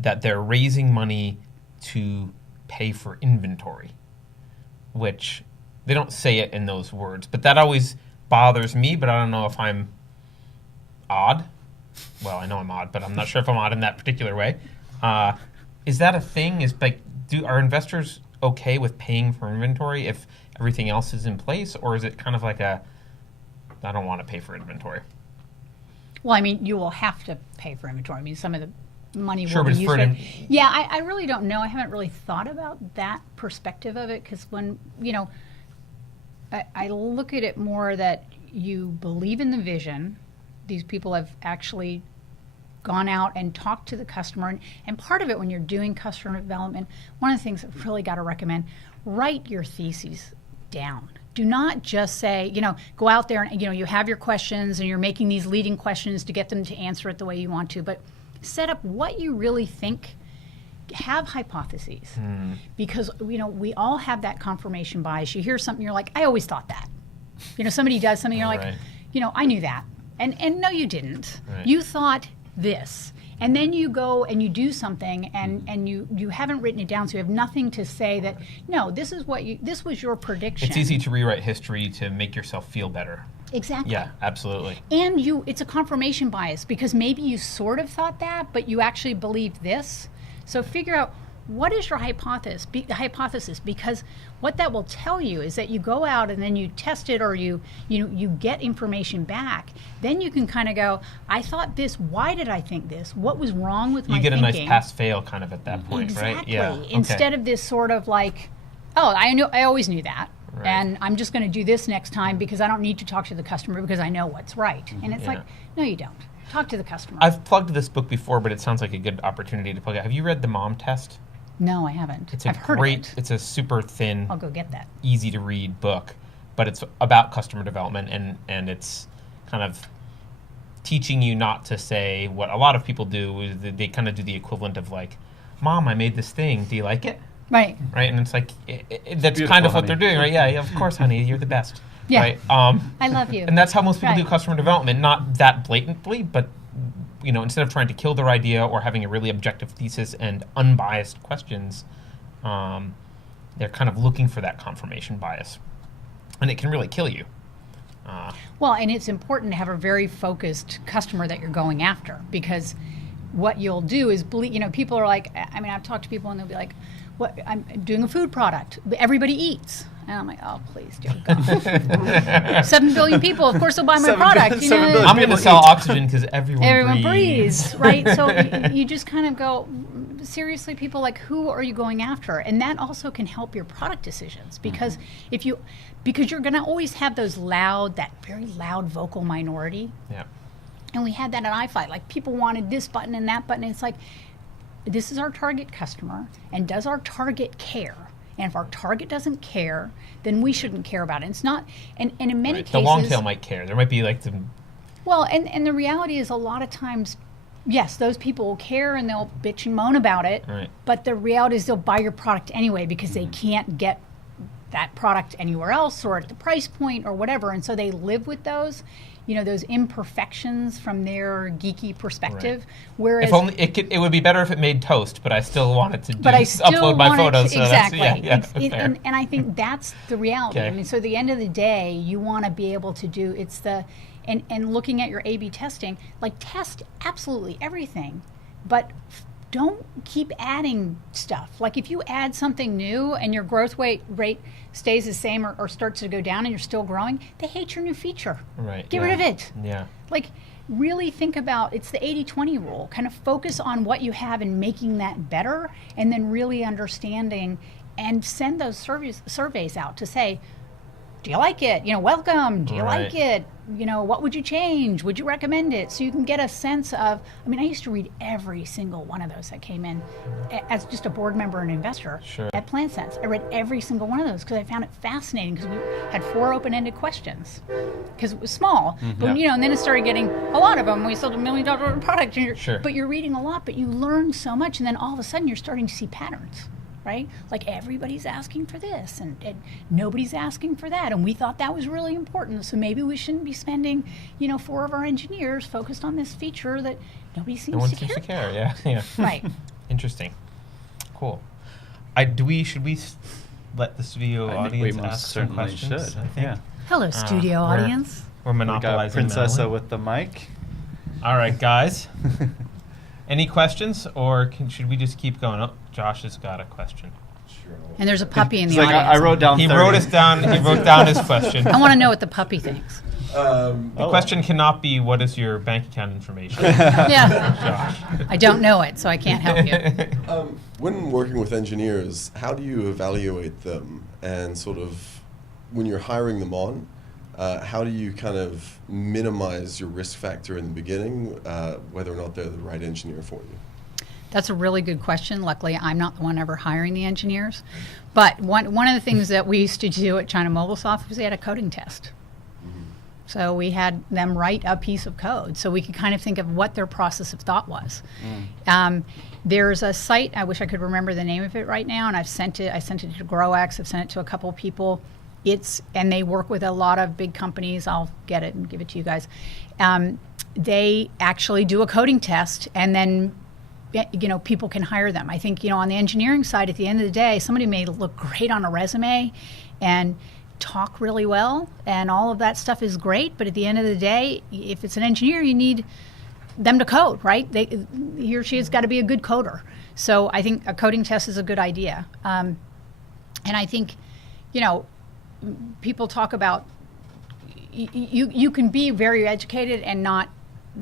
that they're raising money to pay for inventory, which they don't say it in those words, but that always bothers me, but I don't know if I'm odd. Well, I know I'm odd, but I'm not sure if I'm odd in that particular way. Is that a thing? Are investors okay with paying for inventory if everything else is in place, or is it kind of like I don't want to pay for inventory? Well, I mean, you will have to pay for inventory. I mean, some of the money Sure, will but be it's used for for Yeah, I really don't know. I haven't really thought about that perspective of it, because when, I look at it more that you believe in the vision. These people have actually gone out and talked to the customer. And part of it, when you're doing customer development, one of the things I've really got to recommend, write your theses down. Do not just say, go out there and, you have your questions and you're making these leading questions to get them to answer it the way you want to, but set up what you really think. Have hypotheses, because we all have that confirmation bias. You hear something, you're like, I always thought that. Somebody does something, you're like, I knew that, and no, you didn't. Right. You thought this, and then you go and you do something, and you haven't written it down, so you have nothing to say that no, this was your prediction. It's easy to rewrite history to make yourself feel better. Exactly. Yeah, absolutely. And it's a confirmation bias, because maybe you sort of thought that, but you actually believed this. So figure out, what is your hypothesis? Because what that will tell you is that you go out and then you test it, or you get information back. Then you can kind of go, I thought this. Why did I think this? What was wrong with my thinking? You get a nice pass-fail kind of at that point, exactly. right? Yeah. Instead of this sort of like, I always knew that. Right. And I'm just going to do this next time because I don't need to talk to the customer because I know what's right. And it's like, no, you don't. Talk to the customer. I've plugged this book before, but it sounds like a good opportunity to plug it. Have you read The Mom Test? No, I haven't. I've heard of it. It's a super thin, I'll go get that. easy to read book, but it's about customer development, and it's kind of teaching you not to say what a lot of people do. Is they kind of do the equivalent of like, Mom, I made this thing. Do you like it? Right. Right, and it's like, that's kind of what they're doing, right? Yeah, of course, honey, you're the best. Yeah. Right? I love you. And that's how most people do Right. customer development, not that blatantly, but instead of trying to kill their idea or having a really objective thesis and unbiased questions, they're kind of looking for that confirmation bias. And it can really kill you. Well, and it's important to have a very focused customer that you're going after, because what you'll do is, people are like, I've talked to people and they'll be like, what, I'm doing a food product, everybody eats. And I'm like, oh, please, dear God. 7 billion people, of course, will buy my product. I'm going to sell oxygen because everyone breathes. Right? So you just kind of go, seriously, people, like, who are you going after? And that also can help your product decisions, because because you're going to always have that very loud vocal minority. Yeah. And we had that at iFight. Like, people wanted this button and that button. And it's like, this is our target customer, and does our target care? And if our target doesn't care, then we shouldn't care about it. It's not, and in many cases, the long tail might care. There might be like some. Well, and the reality is, a lot of times, yes, those people will care and they'll bitch and moan about it. Right. But the reality is, they'll buy your product anyway because they can't get that product anywhere else, or at the price point, or whatever. And so they live with those, those imperfections from their geeky perspective. Right. Whereas, if only it would be better if it made toast, but I still want it to upload my photos. Exactly. So and I think that's the reality. Okay. So at the end of the day, you want to be able to do, and looking at your A/B testing, like, test absolutely everything, but don't keep adding stuff. Like, if you add something new and your growth rate stays the same or starts to go down and you're still growing, they hate your new feature. Right. Get rid of it. Yeah. Like, really think about, it's the 80-20 rule. Kind of focus on what you have and making that better, and then really understanding, and send those surveys out to say, do you like it? Welcome. Do you like it? What would you change? Would you recommend it? So you can get a sense of, I used to read every single one of those that came in as just a board member and investor at PlantSense. I read every single one of those because I found it fascinating, because we had 4 open-ended questions, because it was small. But, and then it started getting a lot of them. We sold $1 million product. And but you're reading a lot, but you learn so much. And then all of a sudden you're starting to see patterns. Right? Like, everybody's asking for this and nobody's asking for that. And we thought that was really important. So maybe we shouldn't be spending, 4 of our engineers focused on this feature that nobody seems to care. Yeah. Right. Interesting. Cool. Should we let the studio audience ask some questions? Should. I think. Yeah. Hello, studio audience. We're monopolizing Princessa Madeline. with the mic. All right, guys. Any questions, or should we just keep going? Oh, Josh has got a question. Sure. And there's a puppy in the It's like, audience. I wrote down. He 30. wrote us down. He wrote down his question. I want to know what the puppy thinks. The question cannot be, what is your bank account information? Yeah. I don't know it, so I can't help you. When working with engineers, how do you evaluate them, and sort of when you're hiring them on, how do you kind of minimize your risk factor in the beginning, whether or not they're the right engineer for you? That's a really good question. Luckily, I'm not the one ever hiring the engineers. But one of the things that we used to do at China MobileSoft was they had a coding test. So we had them write a piece of code so we could kind of think of what their process of thought was. There's a site, I wish I could remember the name of it right now, and I sent it to GrowX, I've sent it to a couple of people. And they work with a lot of big companies. I'll get it and give it to you guys. They actually do a coding test, and then people can hire them. I think on the engineering side, at the end of the day, somebody may look great on a resume and talk really well, and all of that stuff is great. But at the end of the day, if it's an engineer, you need them to code, right? He or she has got to be a good coder. So I think a coding test is a good idea. And I think, people talk about you can be very educated and not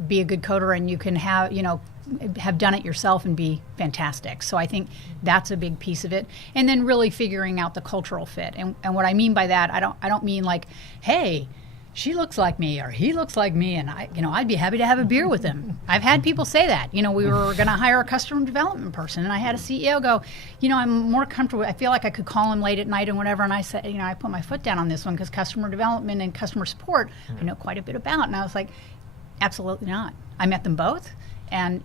be a good coder, and you can have done it yourself and be fantastic. So I think that's a big piece of it. And then really figuring out the cultural fit. And what I mean by that, I don't mean like, hey, she looks like me or he looks like me, and I'd be happy to have a beer with him. I've had people say that. We were going to hire a customer development person, and I had a CEO go, I'm more comfortable. I feel like I could call him late at night and whatever. And I said, I put my foot down on this one because customer development and customer support I know quite a bit about. And I was like, absolutely not. I met them both. And,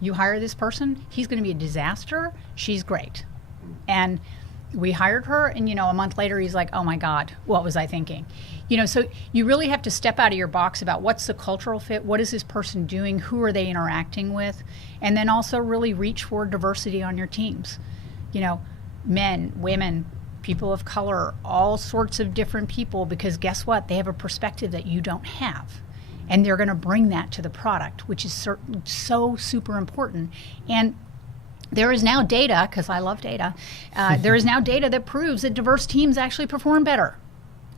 you hire this person, he's going to be a disaster. She's great. And we hired her, and, a month later, he's like, oh, my God, what was I thinking? So you really have to step out of your box about what's the cultural fit, what is this person doing, who are they interacting with, and then also really reach for diversity on your teams. Men, women, people of color, all sorts of different people, because guess what? They have a perspective that you don't have. And they're going to bring that to the product, which is so super important. And there is now data, because I love data, there is now data that proves that diverse teams actually perform better.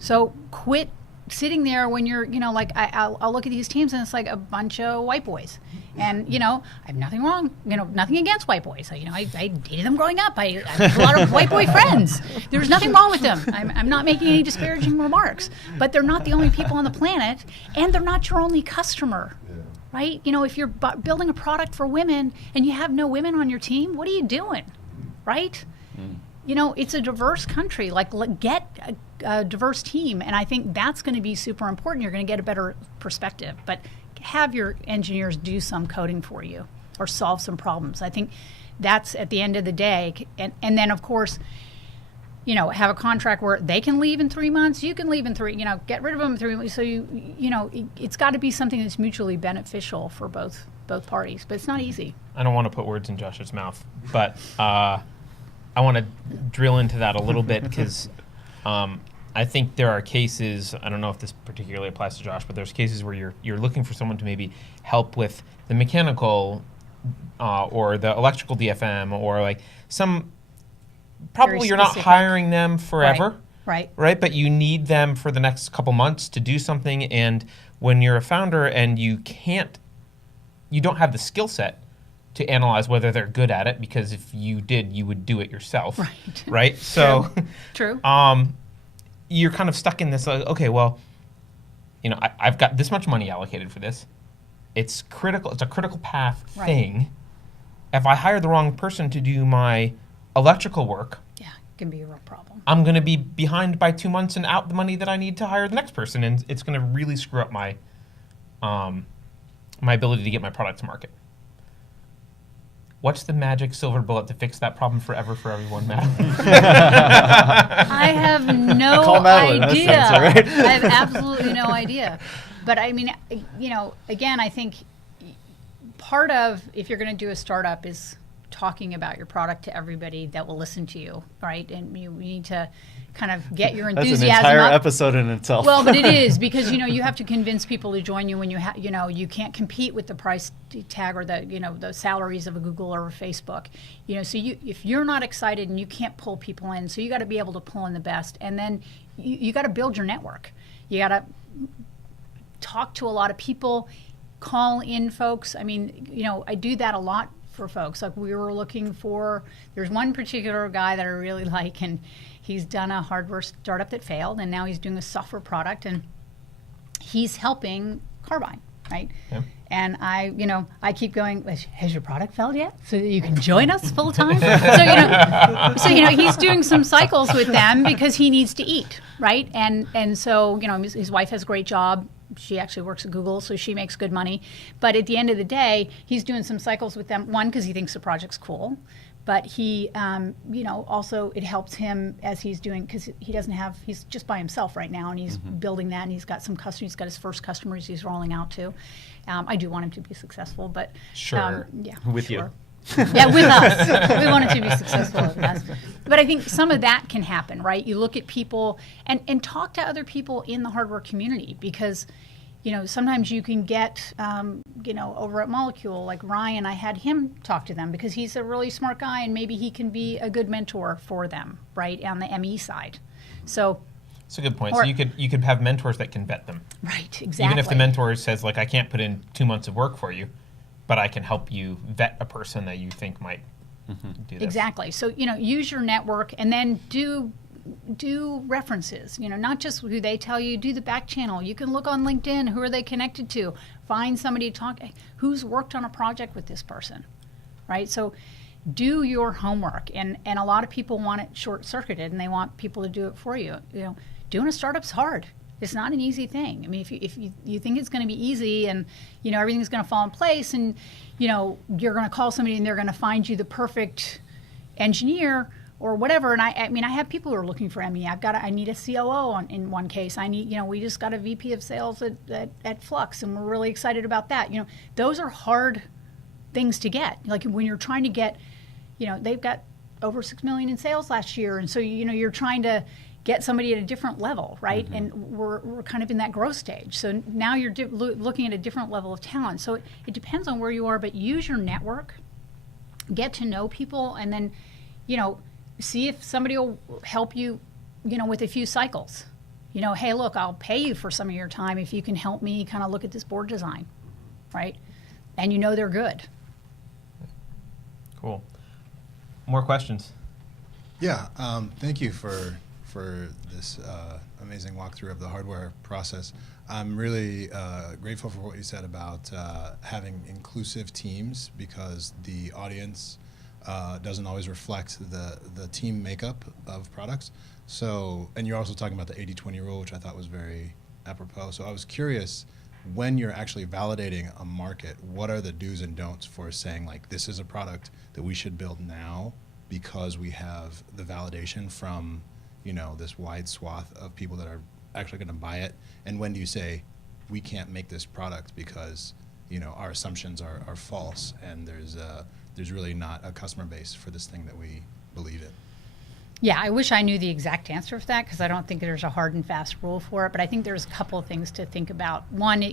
So quit sitting there when you're, I'll look at these teams and it's like a bunch of white boys. And, I have nothing wrong, nothing against white boys. I dated them growing up. I have a lot of white boy friends. There's nothing wrong with them. I'm not making any disparaging remarks. But they're not the only people on the planet, and they're not your only customer. Right? If you're building a product for women and you have no women on your team, what are you doing? Right? It's a diverse country. Get a diverse team. And I think that's going to be super important. You're going to get a better perspective. But have your engineers do some coding for you or solve some problems. I think that's at the end of the day. And then, of course, have a contract where they can leave in 3 months, you can leave in 3, get rid of them in 3 months. So it's got to be something that's mutually beneficial for both parties, but it's not easy. I don't want to put words in Josh's mouth, but I want to drill into that a little bit because I think there are cases, I don't know if this particularly applies to Josh, but there's cases where you're looking for someone to maybe help with the mechanical or the electrical DFM or like some. Probably you're not hiring them forever, right? But you need them for the next couple months to do something. And when you're a founder and you don't have the skill set to analyze whether they're good at it, because if you did, you would do it yourself, right? So, True. You're kind of stuck in this. Okay, well, I've got this much money allocated for this. It's critical. It's a critical path thing. If I hire the wrong person to do my electrical work, it can be a real problem. I'm going to be behind by 2 months and out the money that I need to hire the next person, and it's going to really screw up my my ability to get my product to market. What's the magic silver bullet to fix that problem forever for everyone, Madeline? I have no Call Madeline, idea. that's all right. I have absolutely no idea. But I mean, again, I think part of if you're going to do a startup is talking about your product to everybody that will listen to you, right? And you need to kind of get your enthusiasm That's an entire up. episode in itself. Well, but it is because you have to convince people to join you when you can't compete with the price tag or the salaries of a Google or a Facebook. So if you're not excited and you can't pull people in, so you got to be able to pull in the best, and then you got to build your network. You got to talk to a lot of people, call in folks. I mean, I do that a lot for folks. Like we were looking for, there's one particular guy that I really like, and he's done a hardware startup that failed, and now he's doing a software product, and he's helping Carbine, right? Yeah. And I keep going, has your product failed yet? So that you can join us full time? So he's doing some cycles with them because he needs to eat, right? And so, his wife has a great job. She actually works at Google, so she makes good money. But at the end of the day, he's doing some cycles with them, one, because he thinks the project's cool. But he, also it helps him as he's doing, because he's just by himself right now, and he's building that, and he's got some customers, he's got his first customers he's rolling out to. I do want him to be successful, but sure, with you. Yeah, with us. We want it to be successful with us. But I think some of that can happen, right? You look at people and talk to other people in the hardware community, because sometimes you can get, over at Molecule, like Ryan, I had him talk to them because he's a really smart guy and maybe he can be a good mentor for them, right, on the ME side. So that's a good point. So you could have mentors that can vet them. Right, exactly. Even if the mentor says, like, I can't put in 2 months of work for you, but I can help you vet a person that you think might do this. Exactly. So, use your network and then do references, not just who they tell you, do the back channel. You can look on LinkedIn, who are they connected to? Find somebody to talk, who's worked on a project with this person, right? So do your homework. And a lot of people want it short-circuited and they want people to do it for you. Doing a startup's hard. It's not an easy thing. I mean, if you think it's going to be easy and, everything's going to fall in place and, you're going to call somebody and they're going to find you the perfect engineer or whatever. And I mean, I have people who are looking for ME. I need a COO in one case. We just got a VP of sales at Flux, and we're really excited about that. Those are hard things to get. Like when you're trying to get, they've got over $6 million in sales last year. And so, you're trying to get somebody at a different level, right? Mm-hmm. And we're kind of in that growth stage. So now you're looking at a different level of talent. So it depends on where you are, but use your network, get to know people, and then, see if somebody will help you, with a few cycles. Hey, look, I'll pay you for some of your time if you can help me kind of look at this board design, right? And they're good. Cool. More questions? Yeah, thank you for this amazing walkthrough of the hardware process. I'm really grateful for what you said about having inclusive teams, because the audience doesn't always reflect the team makeup of products. So, and you're also talking about the 80-20 rule, which I thought was very apropos. So I was curious, when you're actually validating a market, what are the do's and don'ts for saying, like, this is a product that we should build now because we have the validation from, this wide swath of people that are actually going to buy it? And when do you say, we can't make this product because, our assumptions are false and there's really not a customer base for this thing that we believe in? Yeah, I wish I knew the exact answer for that, because I don't think there's a hard and fast rule for it. But I think there's a couple of things to think about. One,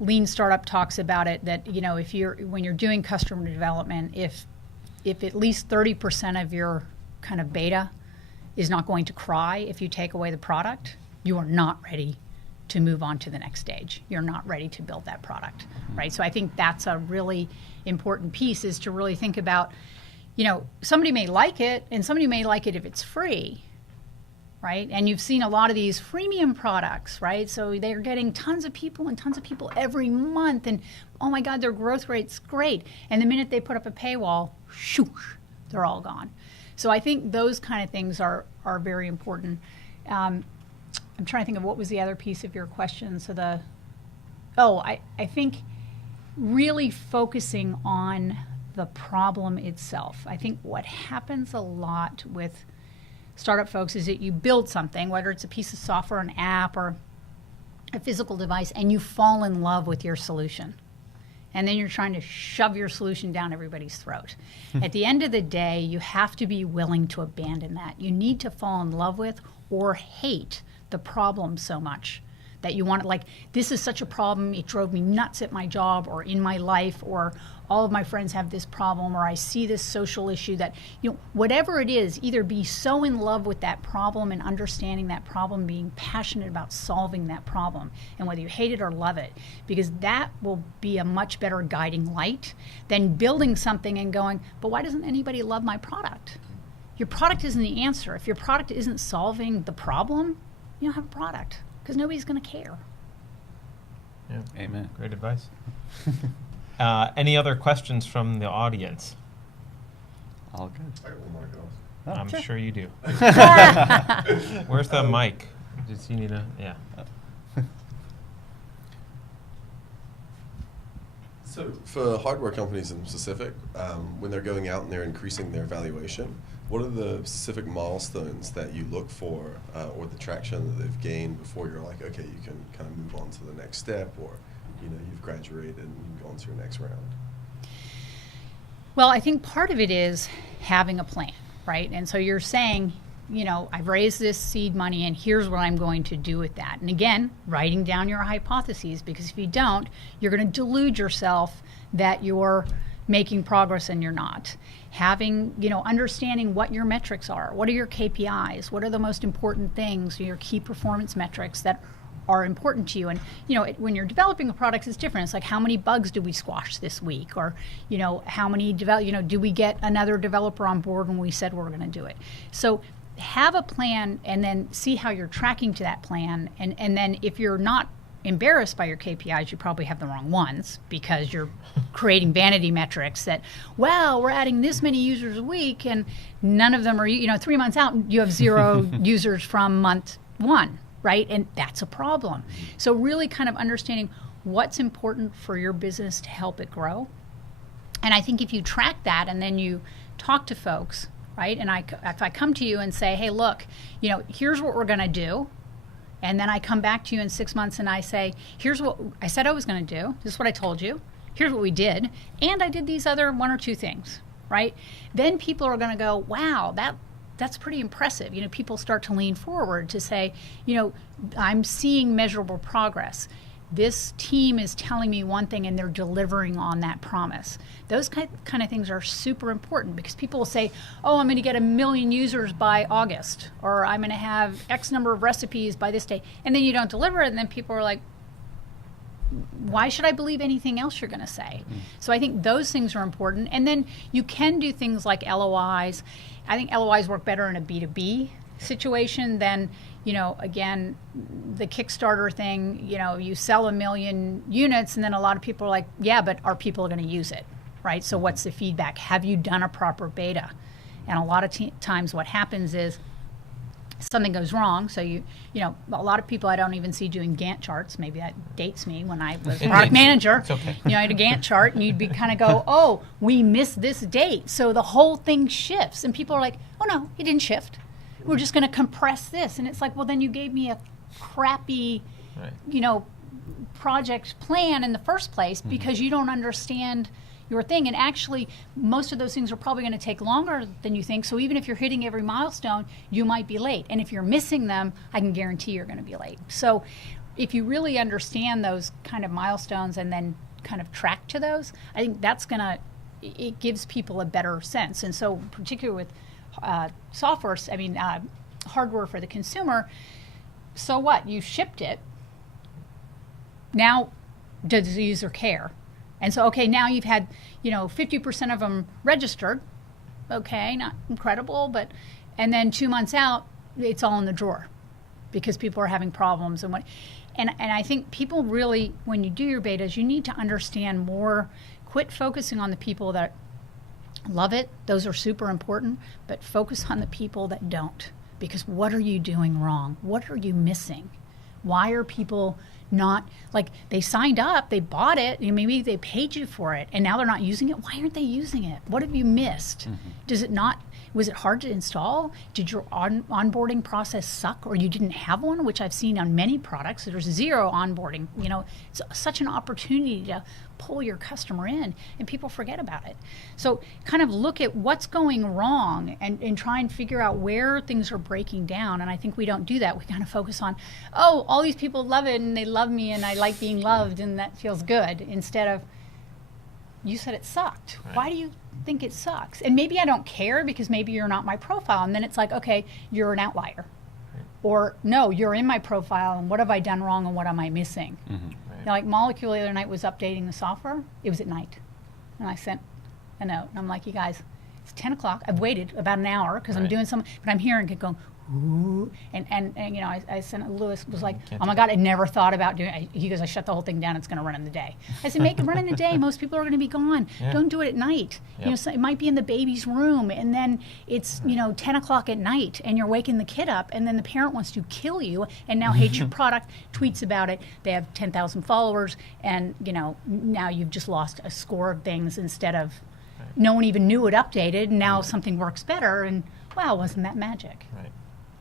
Lean Startup talks about it, that when you're doing customer development, if at least 30% of your kind of beta is not going to cry if you take away the product, you are not ready to move on to the next stage. You're not ready to build that product, right? So I think that's a really important piece, is to really think about, somebody may like it, and somebody may like it if it's free, right? And you've seen a lot of these freemium products, right? So they're getting tons of people every month, and oh my God, their growth rate's great. And the minute they put up a paywall, shoosh, they're all gone. So I think those kind of things are very important. I'm trying to think of what was the other piece of your question. So I think really focusing on the problem itself. I think what happens a lot with startup folks is that you build something, whether it's a piece of software, an app, or a physical device, and you fall in love with your solution. And then you're trying to shove your solution down everybody's throat. At the end of the day, you have to be willing to abandon that. You need to fall in love with or hate the problem so much that you want it. Like, this is such a problem, it drove me nuts at my job or in my life, or all of my friends have this problem, or I see this social issue that, whatever it is, either be so in love with that problem and understanding that problem, being passionate about solving that problem, and whether you hate it or love it, because that will be a much better guiding light than building something and going, but why doesn't anybody love my product? Your product isn't the answer. If your product isn't solving the problem, you don't have a product, because nobody's going to care. Yeah. Amen. Great advice. Any other questions from the audience? All good. I got one more to Oh, I'm sure. sure you do. Where's the mic? Does he need a? Yeah. So for hardware companies in specific, when they're going out and they're increasing their valuation, what are the specific milestones that you look for, or the traction that they've gained before you're like, okay, you can kind of move on to the next step, or you've graduated and you can go on to your next round? Well, I think part of it is having a plan, right? And so you're saying, I've raised this seed money and here's what I'm going to do with that. And again, writing down your hypotheses, because if you don't, you're going to delude yourself that you're making progress and you're not. Having, understanding what your metrics are. What are your KPIs? What are the most important things, your key performance metrics that are important to you? And when you're developing a product, it's different. It's like, how many bugs did we squash this week, or how many do we get another developer on board when we said we're going to do it? So have a plan and then see how you're tracking to that plan, and then if you're not embarrassed by your KPIs, you probably have the wrong ones, because you're creating vanity metrics that, well, we're adding this many users a week and none of them are 3 months out you have 0 users from month 1. Right? And that's a problem. So really kind of understanding what's important for your business to help it grow. And I think if you track that and then you talk to folks, right? And if I come to you and say, hey, look, here's what we're going to do. And then I come back to you in 6 months and I say, here's what I said I was going to do. This is what I told you. Here's what we did. And I did these other 1 or 2 things, right? Then people are going to go, wow, that's pretty impressive. People start to lean forward to say, I'm seeing measurable progress. This team is telling me one thing and they're delivering on that promise. Those kind of things are super important, because people will say, oh, I'm going to get 1 million users by August, or I'm going to have X number of recipes by this day. And then you don't deliver it, and then people are like, why should I believe anything else you're going to say? So I think those things are important. And then you can do things like LOIs. I think LOIs work better in a B2B situation than, again, the Kickstarter thing. You sell 1 million units and then a lot of people are like, yeah, but are people going to use it, right? So what's the feedback? Have you done a proper beta? And a lot of times what happens is something goes wrong. So a lot of people I don't even see doing Gantt charts. Maybe that dates me when I was product manager. It's okay. I had a Gantt chart, and you'd be kind of go, oh, we missed this date, so the whole thing shifts. And people are like, oh no, it didn't shift. We're just going to compress this. And it's like, well, then you gave me a crappy, project plan in the first place, because you don't understand your thing. And actually, most of those things are probably going to take longer than you think. So even if you're hitting every milestone, you might be late. And if you're missing them, I can guarantee you're going to be late. So if you really understand those kind of milestones and then kind of track to those, I think that's it gives people a better sense. And so particularly with hardware for the consumer, so what? You shipped it. Now, does the user care? And so, okay, now you've had, 50% of them registered. Okay, not incredible, and then 2 months out, it's all in the drawer because people are having problems. And I think people really, when you do your betas, you need to understand more. Quit focusing on the people that love it. Those are super important, but focus on the people that don't. Because what are you doing wrong? What are you missing? Why are people not, like, they signed up, they bought it, maybe they paid you for it, and now they're not using it? Why aren't they using it? What have you missed? Was it hard to install? Did your onboarding process suck, or you didn't have one, which I've seen on many products? There's 0 onboarding. It's such an opportunity to pull your customer in, and people forget about it. So kind of look at what's going wrong and try and figure out where things are breaking down. And I think we don't do that. We kind of focus on, oh, all these people love it and they love me and I like being loved and that feels good, instead of, you said it sucked. Right. Why do you think it sucks? And maybe I don't care because maybe you're not my profile. And then it's like, okay, you're an outlier. Right. Or no, you're in my profile, and what have I done wrong and what am I missing? Right. Like Molecule the other night was updating the software. It was at night. And I sent a note. And I'm like, you guys, it's 10 o'clock. I've waited about an hour because I'm doing something. But I'm hearing it going, ooh, and you know, I sent Lewis was like, oh my God, I never thought about doing it. He goes, I shut the whole thing down. It's going to run in the day. I said, make it run in the day. Most people are going to be gone. Yeah. Don't do it at night. Yep. You know, so it might be in the baby's room, and then it's 10 o'clock at night, and you're waking the kid up, and then the parent wants to kill you, and now hates your product, tweets about it. They have 10,000 followers, and now you've just lost a score of things instead of no one even knew it updated, and now something works better, and wow, wasn't that magic? Right.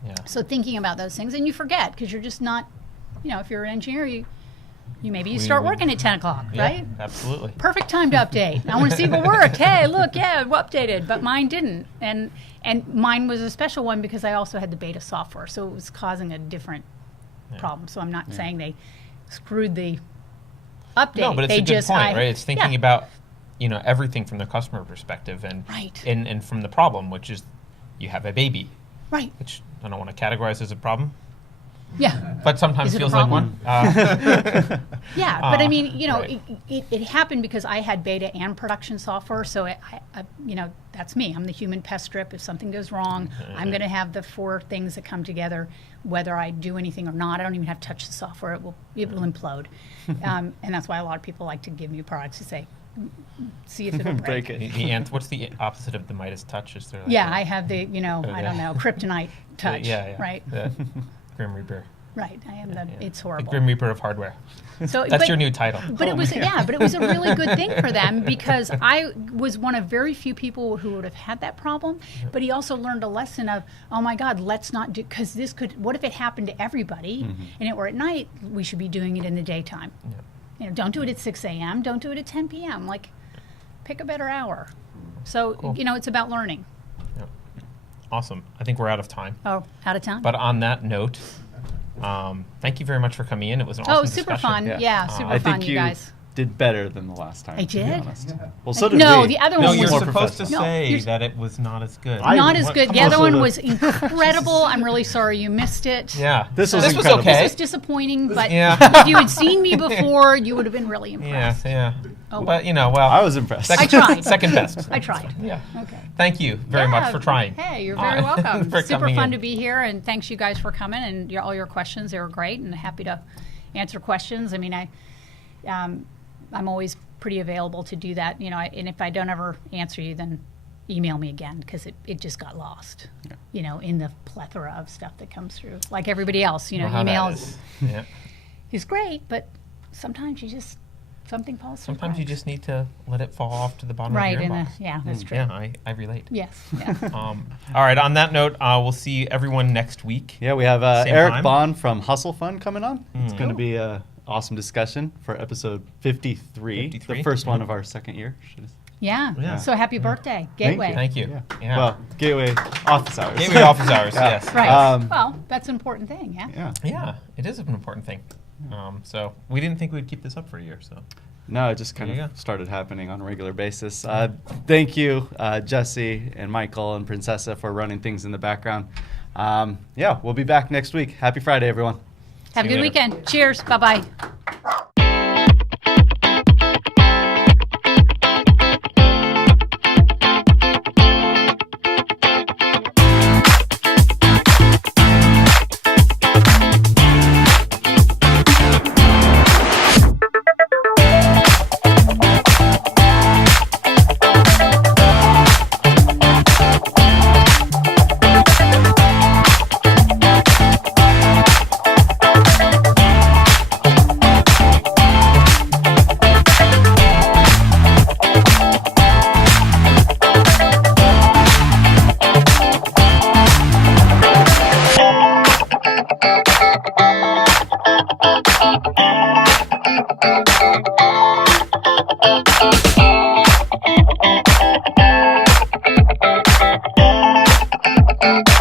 Yeah. So thinking about those things, and you forget because you're just not, if you're an engineer, you start working at 10 o'clock, Yeah, right? absolutely. Perfect time to update. I want to see if it worked. Hey, look, yeah, it updated, but mine didn't, and mine was a special one because I also had the beta software, so it was causing a different problem. So I'm not saying they screwed the update. No, but it's they a good just, point, right? It's thinking yeah. about everything from the customer perspective and Right. and from the problem, which is you have a baby, Right. which I don't want to categorize as a problem, Yeah. but sometimes Is it a feels like problem? one. Yeah, but I mean, right. it happened because I had beta and production software, so I that's me. I'm the human pest strip. If something goes wrong, I'm going to have the 4 things that come together, whether I do anything or not. I don't even have to touch the software. It will implode, and that's why a lot of people like to give me products to say, see if it'll break. Break it. What's the opposite of the Midas touch? Is there like Yeah, a- I have the I don't know, kryptonite touch. Yeah. Right. The Grim Reaper. Right. I am the. It's The horrible. Grim Reaper of hardware. So That's but- your new title. But it was but it was a really good thing for them because I was one of very few people who would have had that problem. But he also learned a lesson of, oh my God, let's not do, because this could. What if it happened to everybody and it were at night? We should be doing it in the daytime. Yeah. Don't do it at 6 a.m. Don't do it at 10 p.m. Like, pick a better hour. So Cool. it's about learning. Yeah. Awesome. I think we're out of time. Oh, out of time. But on that note, thank you very much for coming in. It was an awesome Oh, it was super discussion. fun. Yeah, super I fun, think you you guys. did better than the last time. I to be did? honest. Well, so did No, we. the other No, one you're was supposed to No, say you're- that it was not as good. Not as good. The other one was Most incredible. I'm really sorry you missed it. Yeah. This was was incredible. okay. This was disappointing, but Yeah. if you had seen me before, you would have been really Yeah, impressed. yeah. Oh. But well, I was impressed. I tried. Second best. I tried. Yeah. Okay. Thank you very much for trying. Hey, you're very welcome. for Super coming fun in. to be here, and thanks you guys for coming and all your questions. They were great, and happy to answer questions. I mean, I'm always pretty available to do that. And if I don't ever answer you, then email me again because it just got lost. In the plethora of stuff that comes through, like everybody else. Know how that Email is. Yeah. is great, but sometimes something falls through. Sometimes you just need to let it fall off to the bottom right of your in inbox. the that's true. Yeah, I relate. Yes. Yeah. All right. On that note, we'll see everyone next week. Yeah, we have Same Eric time? Bond from Hustle Fund coming on. It's going to Cool. be an awesome discussion for episode 53, 53. the first one of our second year. Yeah. Yeah. So happy birthday, Gateway. Thank you. Yeah. Yeah. Well, Gateway office hours. Gateway office hours. Yeah. Yes. Right. Well, that's an important thing. Yeah. Yeah. Yeah, it is an important thing. So we didn't think we'd keep this up for a year. So No, it just kind There you of go. started happening on a regular basis. Thank you, Jesse and Michael and Princessa, for running things in the background. Yeah, we'll be back next week. Happy Friday, everyone. Have a See you good later. weekend. Cheers. Bye bye. Thank you.